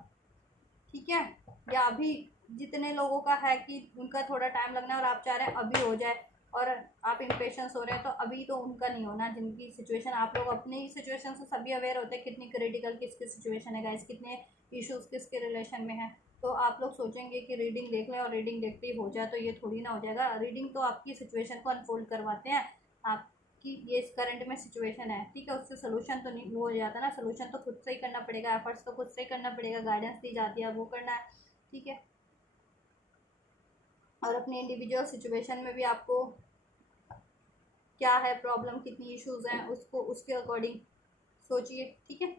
ठीक है। या अभी जितने लोगों का है कि उनका थोड़ा टाइम लगना है और आप चाह रहे हैं अभी हो जाए, और आप इम्पेशंस हो रहे हैं, तो अभी तो उनका नहीं होना। जिनकी सिचुएशन, आप लोग अपनी सिचुएशन से सभी अवेयर होते हैं कितनी क्रिटिकल किसकी सिचुएशन है गाइस, कितने इश्यूज किसके रिलेशन में है। तो आप लोग सोचेंगे कि रीडिंग देख लें और रीडिंग देखते ही हो जाए, तो ये थोड़ी ना हो जाएगा। रीडिंग तो आपकी सिचुएशन को अनफोल्ड करवाते हैं, आपकी ये इस करंट में सिचुएशन है, ठीक है। उससे सोल्यूशन तो नहीं वो हो जाता ना, सोल्यूशन तो खुद से ही करना पड़ेगा, एफर्ट्स तो खुद से ही करना पड़ेगा, गाइडेंस दी जाती है वो करना है, ठीक है। और अपनी इंडिविजुअल सिचुएशन में भी आपको क्या है प्रॉब्लम, कितनी इश्यूज हैं, उसको उसके अकॉर्डिंग सोचिए, ठीक है।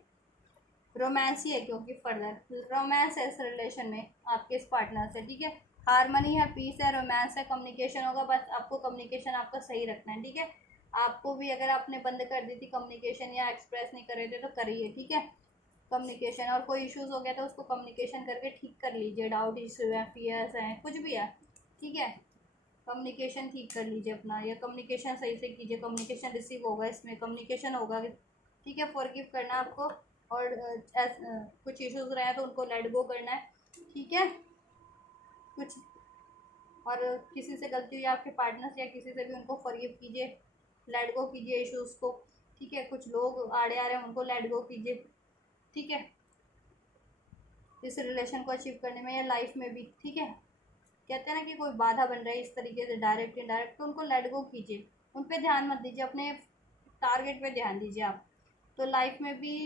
रोमांस ही है, क्योंकि फर्दर रोमांस है इस रिलेशन में आपके इस पार्टनर से, ठीक है। हारमनी है, पीस है, रोमांस है, कम्युनिकेशन होगा, बस आपको कम्युनिकेशन आपका सही रखना है, ठीक है। आपको भी अगर आपने बंद कर दी थी कम्युनिकेशन या एक्सप्रेस नहीं कर रहे थे तो करिए, ठीक है कम्युनिकेशन। और कोई इश्यूज हो गया तो उसको कम्युनिकेशन करके ठीक कर लीजिए, डाउट इशू है, फियर्स हैं, कुछ भी है, ठीक है। कम्युनिकेशन ठीक कर लीजिए अपना, या कम्युनिकेशन सही से कीजिए, कम्युनिकेशन रिसीव होगा, इसमें कम्युनिकेशन होगा, ठीक है। फॉरगिव करना है आपको, और कुछ इश्यूज रहे हैं तो उनको लेट गो करना है, ठीक है। कुछ और किसी से गलती हुई आपके पार्टनर से या किसी से भी, उनको फॉरगिव कीजिए, लेट गो कीजिए इश्यूज को, ठीक है। कुछ लोग आड़े आ रहे हैं उनको लेट गो कीजिए, ठीक है। इस रिलेशन को अचीव करने में या लाइफ में भी, ठीक है। कहते हैं ना कि कोई बाधा बन रहा है इस तरीके से, डायरेक्ट इनडायरेक्ट, तो उनको लेट गो कीजिए, उन पे ध्यान मत दीजिए, अपने टारगेट पे ध्यान दीजिए आप। तो लाइफ में भी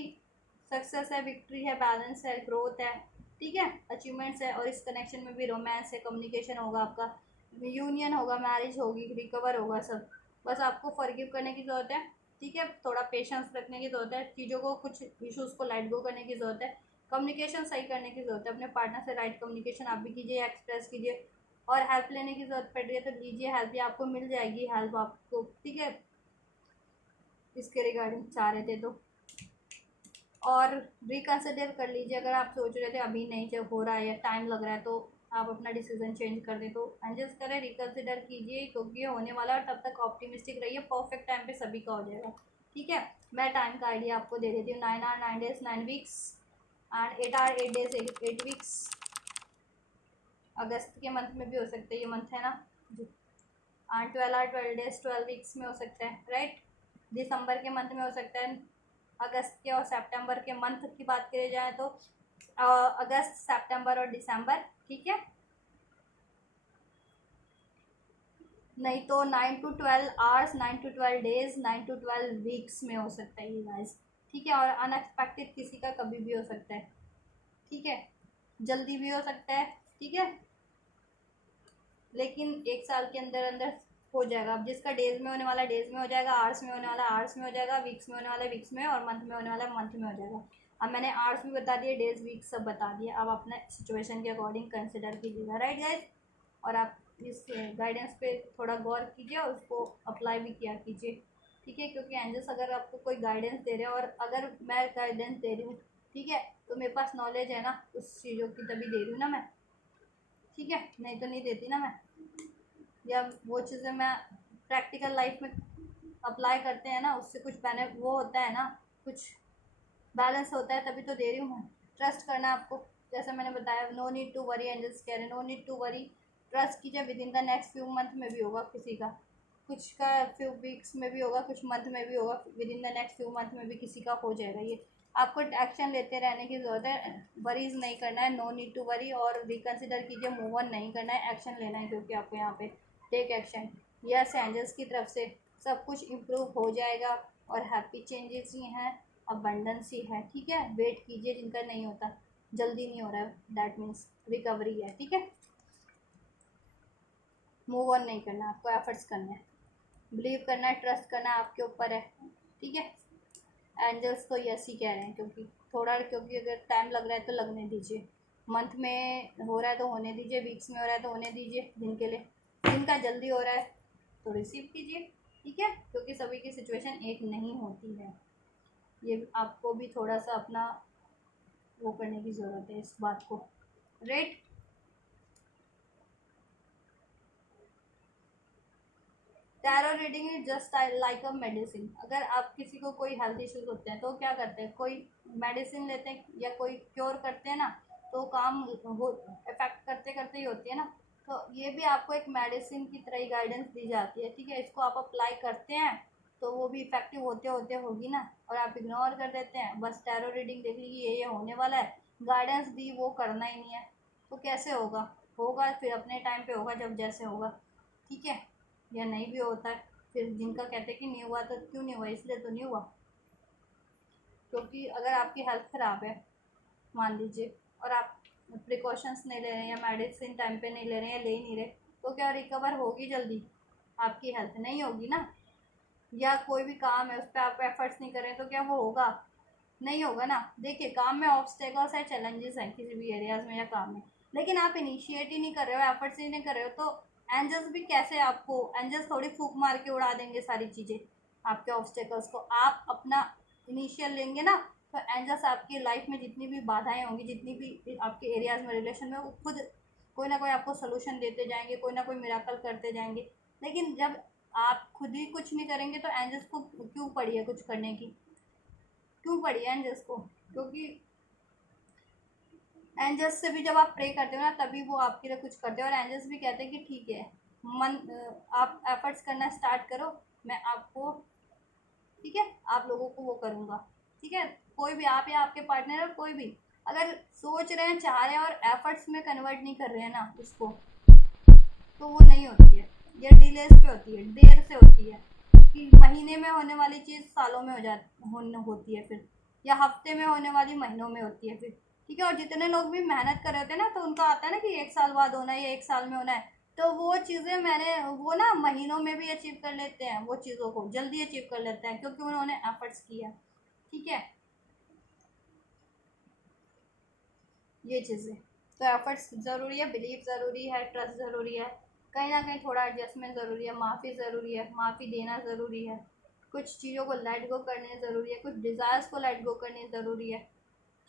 सक्सेस है, विक्ट्री है, बैलेंस है, ग्रोथ है, ठीक है, अचीवमेंट्स है। और इस कनेक्शन में भी रोमांस है, कम्युनिकेशन होगा आपका, यूनियन होगा, मैरिज होगी, रिकवर होगा सब। बस आपको फॉरगिव करने की ज़रूरत है, ठीक है। थोड़ा पेशेंस रखने की ज़रूरत है, चीज़ों को, कुछ इश्यूज़ को लेट गो करने की ज़रूरत है, कम्युनिकेशन सही करने की ज़रूरत है, अपने पार्टनर से राइट कम्युनिकेशन आप भी कीजिए, एक्सप्रेस कीजिए। और हेल्प लेने की ज़रूरत पड़ रही है तो लीजिए हेल्प, या आपको मिल जाएगी हेल्प आपको, ठीक है। इसके रिगार्डिंग चाह रहे थे तो, और रिकन्सिडर कर लीजिए, अगर आप सोच रहे थे अभी नहीं जब हो रहा है या टाइम लग रहा है, तो आप अपना डिसीजन चेंज कर दें, तो एडजस्ट करें, रिकन्सिडर कीजिए, क्योंकि ये होने वाला है। और तब तक ऑप्टिमिस्टिक रहिए, परफेक्ट टाइम पे सभी का हो जाएगा, ठीक है। मैं टाइम का आइडिया आपको दे देती हूँ, 9 hour 9 days 9 weeks, and 8 hour 8 days 8 weeks. अगस्त के मंथ में भी हो सकते हैं, ये मंथ है ना जी। एंड 12 आवर 12 डेज 12 वीक्स में हो सकता है, राइट। दिसंबर के मंथ में हो सकता है, अगस्त के और सितंबर के मंथ की बात करी जाए तो अगस्त, सितंबर और दिसंबर, ठीक है। नहीं तो 9 to 12 hours, 9 to 12 days, 9 to 12 weeks में हो सकता है ये गाइस, ठीक है। और अनएक्सपेक्टेड किसी का कभी भी हो सकता है, ठीक है। जल्दी भी हो सकता है, ठीक है, लेकिन 1 साल के अंदर अंदर हो जाएगा। अब जिसका डेज में होने वाला डेज में हो जाएगा, आवर्स में होने वाला आवर्स में हो जाएगा, वीक्स में होने वाला वीक्स में, और मंथ में होने वाला मंथ में हो जाएगा। अब मैंने आवर्स भी बता दिए, डेज वीक्स सब बता दिए, अब अपने सिचुएशन के अकॉर्डिंग कंसिडर कीजिएगा, राइट गाइज। और आप इस गाइडेंस पे थोड़ा गौर कीजिए और उसको अप्लाई भी किया कीजिए, ठीक है। क्योंकि एंजल्स अगर आपको कोई गाइडेंस दे रहे हैं, और अगर मैं गाइडेंस दे रही हूँ, ठीक है, तो मेरे पास नॉलेज है ना उस चीज़ों की, तभी दे रही हूँ ना मैं, ठीक है। नहीं तो नहीं देती ना मैं, या वो चीज़ें मैं प्रैक्टिकल लाइफ में अप्लाई करते हैं ना, उससे कुछ वो होता है ना, कुछ बैलेंस होता है, तभी तो दे रही हूँ मैं। ट्रस्ट करना है आपको, जैसे मैंने बताया, no need to worry, angels कह रहे हैं no need to worry, trust कीजिए, within the next few month में भी होगा किसी का, कुछ का फ्यू वीक्स में भी होगा, कुछ मंथ में भी होगा, with in the next few month में भी किसी का हो जाएगा। ये आपको एक्शन लेते रहने की ज़रूरत है, वरीज नहीं करना है, नो नीड टू वरी, और रिकन्सिडर कीजिए, मूव ऑन नहीं करना है, एक्शन लेना है, क्योंकि आपको यहाँ पे टेक एक्शन। यस, एंजल्स की तरफ से सब कुछ इम्प्रूव हो जाएगा और हैप्पी चेंजेस ही हैं, अबंडेंस ही है। ठीक है, वेट कीजिए, जिनका नहीं होता, जल्दी नहीं हो रहा है, दैट मीन्स रिकवरी है। ठीक है, मूव ऑन नहीं करना, आपको एफर्ट्स करने हैं, बिलीव करना है, ट्रस्ट करना है, आपके ऊपर है। ठीक है, एंजल्स तो यस ही कह रहे हैं, क्योंकि अगर टाइम लग रहा है तो लगने दीजिए, मंथ में हो रहा है तो होने दीजिए, वीक्स में हो रहा है तो होने दीजिए, जिनका जल्दी हो रहा है तो रिसीव कीजिए। ठीक है, क्योंकि सभी की सिचुएशन एक नहीं होती है, ये आपको भी थोड़ा सा अपना वो करने की ज़रूरत है इस बात को, right. Tarot reading is just like a medicine. अगर आप किसी को कोई हेल्थ इश्यूज होते हैं तो क्या करते हैं, कोई मेडिसिन लेते हैं या कोई क्योर करते हैं ना, तो काम वो इफेक्ट करते करते ही होती है ना। तो ये भी आपको एक मेडिसिन की तरह ही गाइडेंस दी जाती है। ठीक है, इसको आप अप्लाई करते हैं तो वो भी इफेक्टिव होते होते होगी ना, और आप इग्नोर कर देते हैं, बस टैरो रीडिंग देख लीजिए ये होने वाला है, गाइडेंस दी, वो करना ही नहीं है, तो कैसे होगा? होगा फिर अपने टाइम पे होगा, जब जैसे होगा। ठीक है, या नहीं भी होता है, फिर जिनका कहते हैं कि नहीं हुआ तो क्यों नहीं हुआ, इसलिए तो नहीं हुआ, क्योंकि अगर आपकी हेल्थ ख़राब है मान लीजिए, और आप प्रिकॉशंस नहीं ले रहे हैं या मेडिसिन टाइम पे नहीं ले रहे हैं या ले ही नहीं रहे, तो क्या रिकवर होगी जल्दी? आपकी हेल्थ नहीं होगी ना। या कोई भी काम है उस पर आप एफर्ट्स नहीं करें तो क्या वो होगा? नहीं होगा ना। देखिए, काम में ऑब्स्टेकल्स है, चैलेंजेस हैं किसी भी एरियाज में या काम में, लेकिन आप इनिशिएट ही नहीं कर रहे हो, एफर्ट्स ही नहीं कर रहे हो, तो एंजल्स भी कैसे आपको, एंजल्स थोड़ी फूक मार के उड़ा देंगे सारी चीज़ें, आपके ऑब्स्टेकल्स को। आप अपना इनिशियल लेंगे ना, तो एंजल्स आपकी लाइफ में जितनी भी बाधाएं होंगी, जितनी भी आपके एरियाज में रिलेशन में, वो खुद कोई ना कोई आपको सोल्यूशन देते जाएंगे, कोई ना कोई मिराकल करते जाएंगे। लेकिन जब आप खुद ही कुछ नहीं करेंगे तो एंजल्स को क्यों पड़ी है कुछ करने की? क्यों पड़ी है एंजल्स को? क्योंकि एंजल्स से भी जब आप प्रे करते हो ना, तभी वो आपके लिए कुछ करते हैं, और एंजल्स भी कहते हैं कि ठीक है, आप एफर्ट्स करना स्टार्ट करो, मैं आपको, ठीक है, आप लोगों को वो करूँगा। ठीक है, कोई भी, आप या आपके पार्टनर और कोई भी, अगर सोच रहे हैं, चाह रहे हैं और एफर्ट्स में कन्वर्ट नहीं कर रहे हैं ना उसको, तो वो नहीं होती है, ये डिलेस पे होती है, देर से होती है, कि महीने में होने वाली चीज़ सालों में होती है फिर, या हफ्ते में होने वाली महीनों में होती है फिर। ठीक है, और जितने लोग भी मेहनत कर रहे होते हैं ना, तो उनका आता है ना कि 1 साल बाद होना है या 1 साल में होना है, तो वो चीज़ें मैंने वो ना महीनों में भी अचीव कर लेते हैं, वो चीज़ों को जल्दी अचीव कर लेते हैं, क्योंकि उन्होंने एफर्ट्स किया। ठीक है, ये चीज़ें, तो एफर्ट्स ज़रूरी है, बिलीव ज़रूरी है, ट्रस्ट ज़रूरी है, कहीं ना कहीं थोड़ा एडजस्टमेंट ज़रूरी है, माफ़ी ज़रूरी है, माफ़ी देना ज़रूरी है, कुछ चीज़ों को लेट गो करने ज़रूरी है, कुछ डिज़ायर्स को लेट गो करने ज़रूरी है।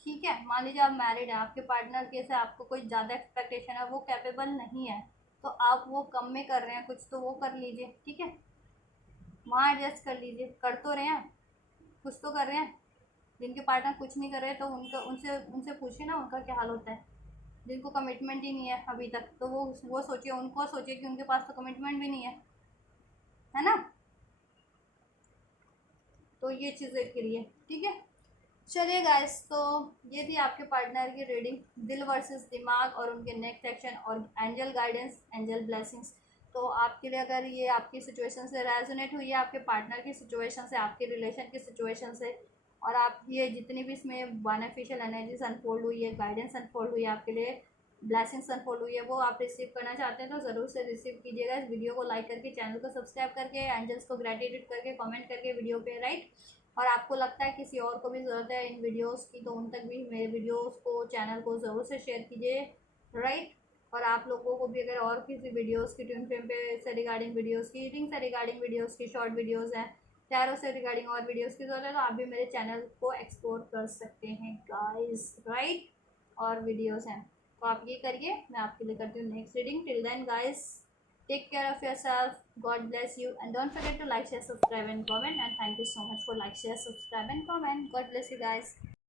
ठीक है, मान लीजिए आप मैरिड हैं, आपके पार्टनर के से आपको कोई ज़्यादा एक्सपेक्टेशन है, वो कैपेबल नहीं है, तो आप वो कम में कर रहे हैं कुछ, तो वो कर लीजिए। ठीक है, वहाँ एडजस्ट कर लीजिए, कर तो रहे हैं, कुछ तो कर रहे हैं। जिनके पार्टनर कुछ नहीं कर रहे, तो उनका उनसे उनसे पूछिए ना उनका क्या हाल होता है। जिनको कमिटमेंट ही नहीं है अभी तक, तो वो सोचिए, उनको सोचिए कि उनके पास तो कमिटमेंट भी नहीं है ना। तो ये चीज़ें के लिए, ठीक है। चलिए गाइस, तो ये थी आपके पार्टनर की रीडिंग, दिल वर्सेस दिमाग, और उनके नेक्स्ट एक्शन, और एंजल गाइडेंस, एंजल ब्लेसिंग्स। तो आपके लिए अगर ये आपकी सिचुएशन से रेजोनेट हुई है, आपके पार्टनर की सिचुएशन से, आपके रिलेशन की सिचुएशन से, और आप ये जितनी भी इसमें बेनिफिशियल एनर्जीज अनफोल्ड हुई है, गाइडेंस अनफोल्ड हुई है आपके लिए, ब्लेसिंग्स अनफोल्ड हुई है, वो आप रिसीव करना चाहते हैं, तो ज़रूर से रिसीव कीजिएगा। इस वीडियो को लाइक करके, चैनल को सब्सक्राइब करके, एंजल्स को ग्रेटिट्यूड करके, कमेंट करके वीडियो पे, राइट। और आपको लगता है किसी और को भी ज़रूरत है इन वीडियोस की, तो उन तक भी मेरे वीडियोस को, चैनल को ज़रूर से शेयर कीजिए, राइट। और आप लोगों को भी अगर और किसी वीडियोस की, ट्विन फ्लेम पे से रिगार्डिंग वीडियोस की, रीडिंग से रिगार्डिंग वीडियोस की, शॉर्ट वीडियोस हैं, टैरो से रिगार्डिंग और वीडियोस की ज़रूरत है, तो आप भी मेरे चैनल को एक्सप्लोर कर सकते हैं गाइस, राइट। और वीडियोस हैं तो आप ये करिए, मैं आपके लिए करती हूँ next reading. Till then guys, take care of yourself, god bless you, and don't forget to like, share, subscribe and comment, and thank you so much for like, share, subscribe and comment. God bless you guys.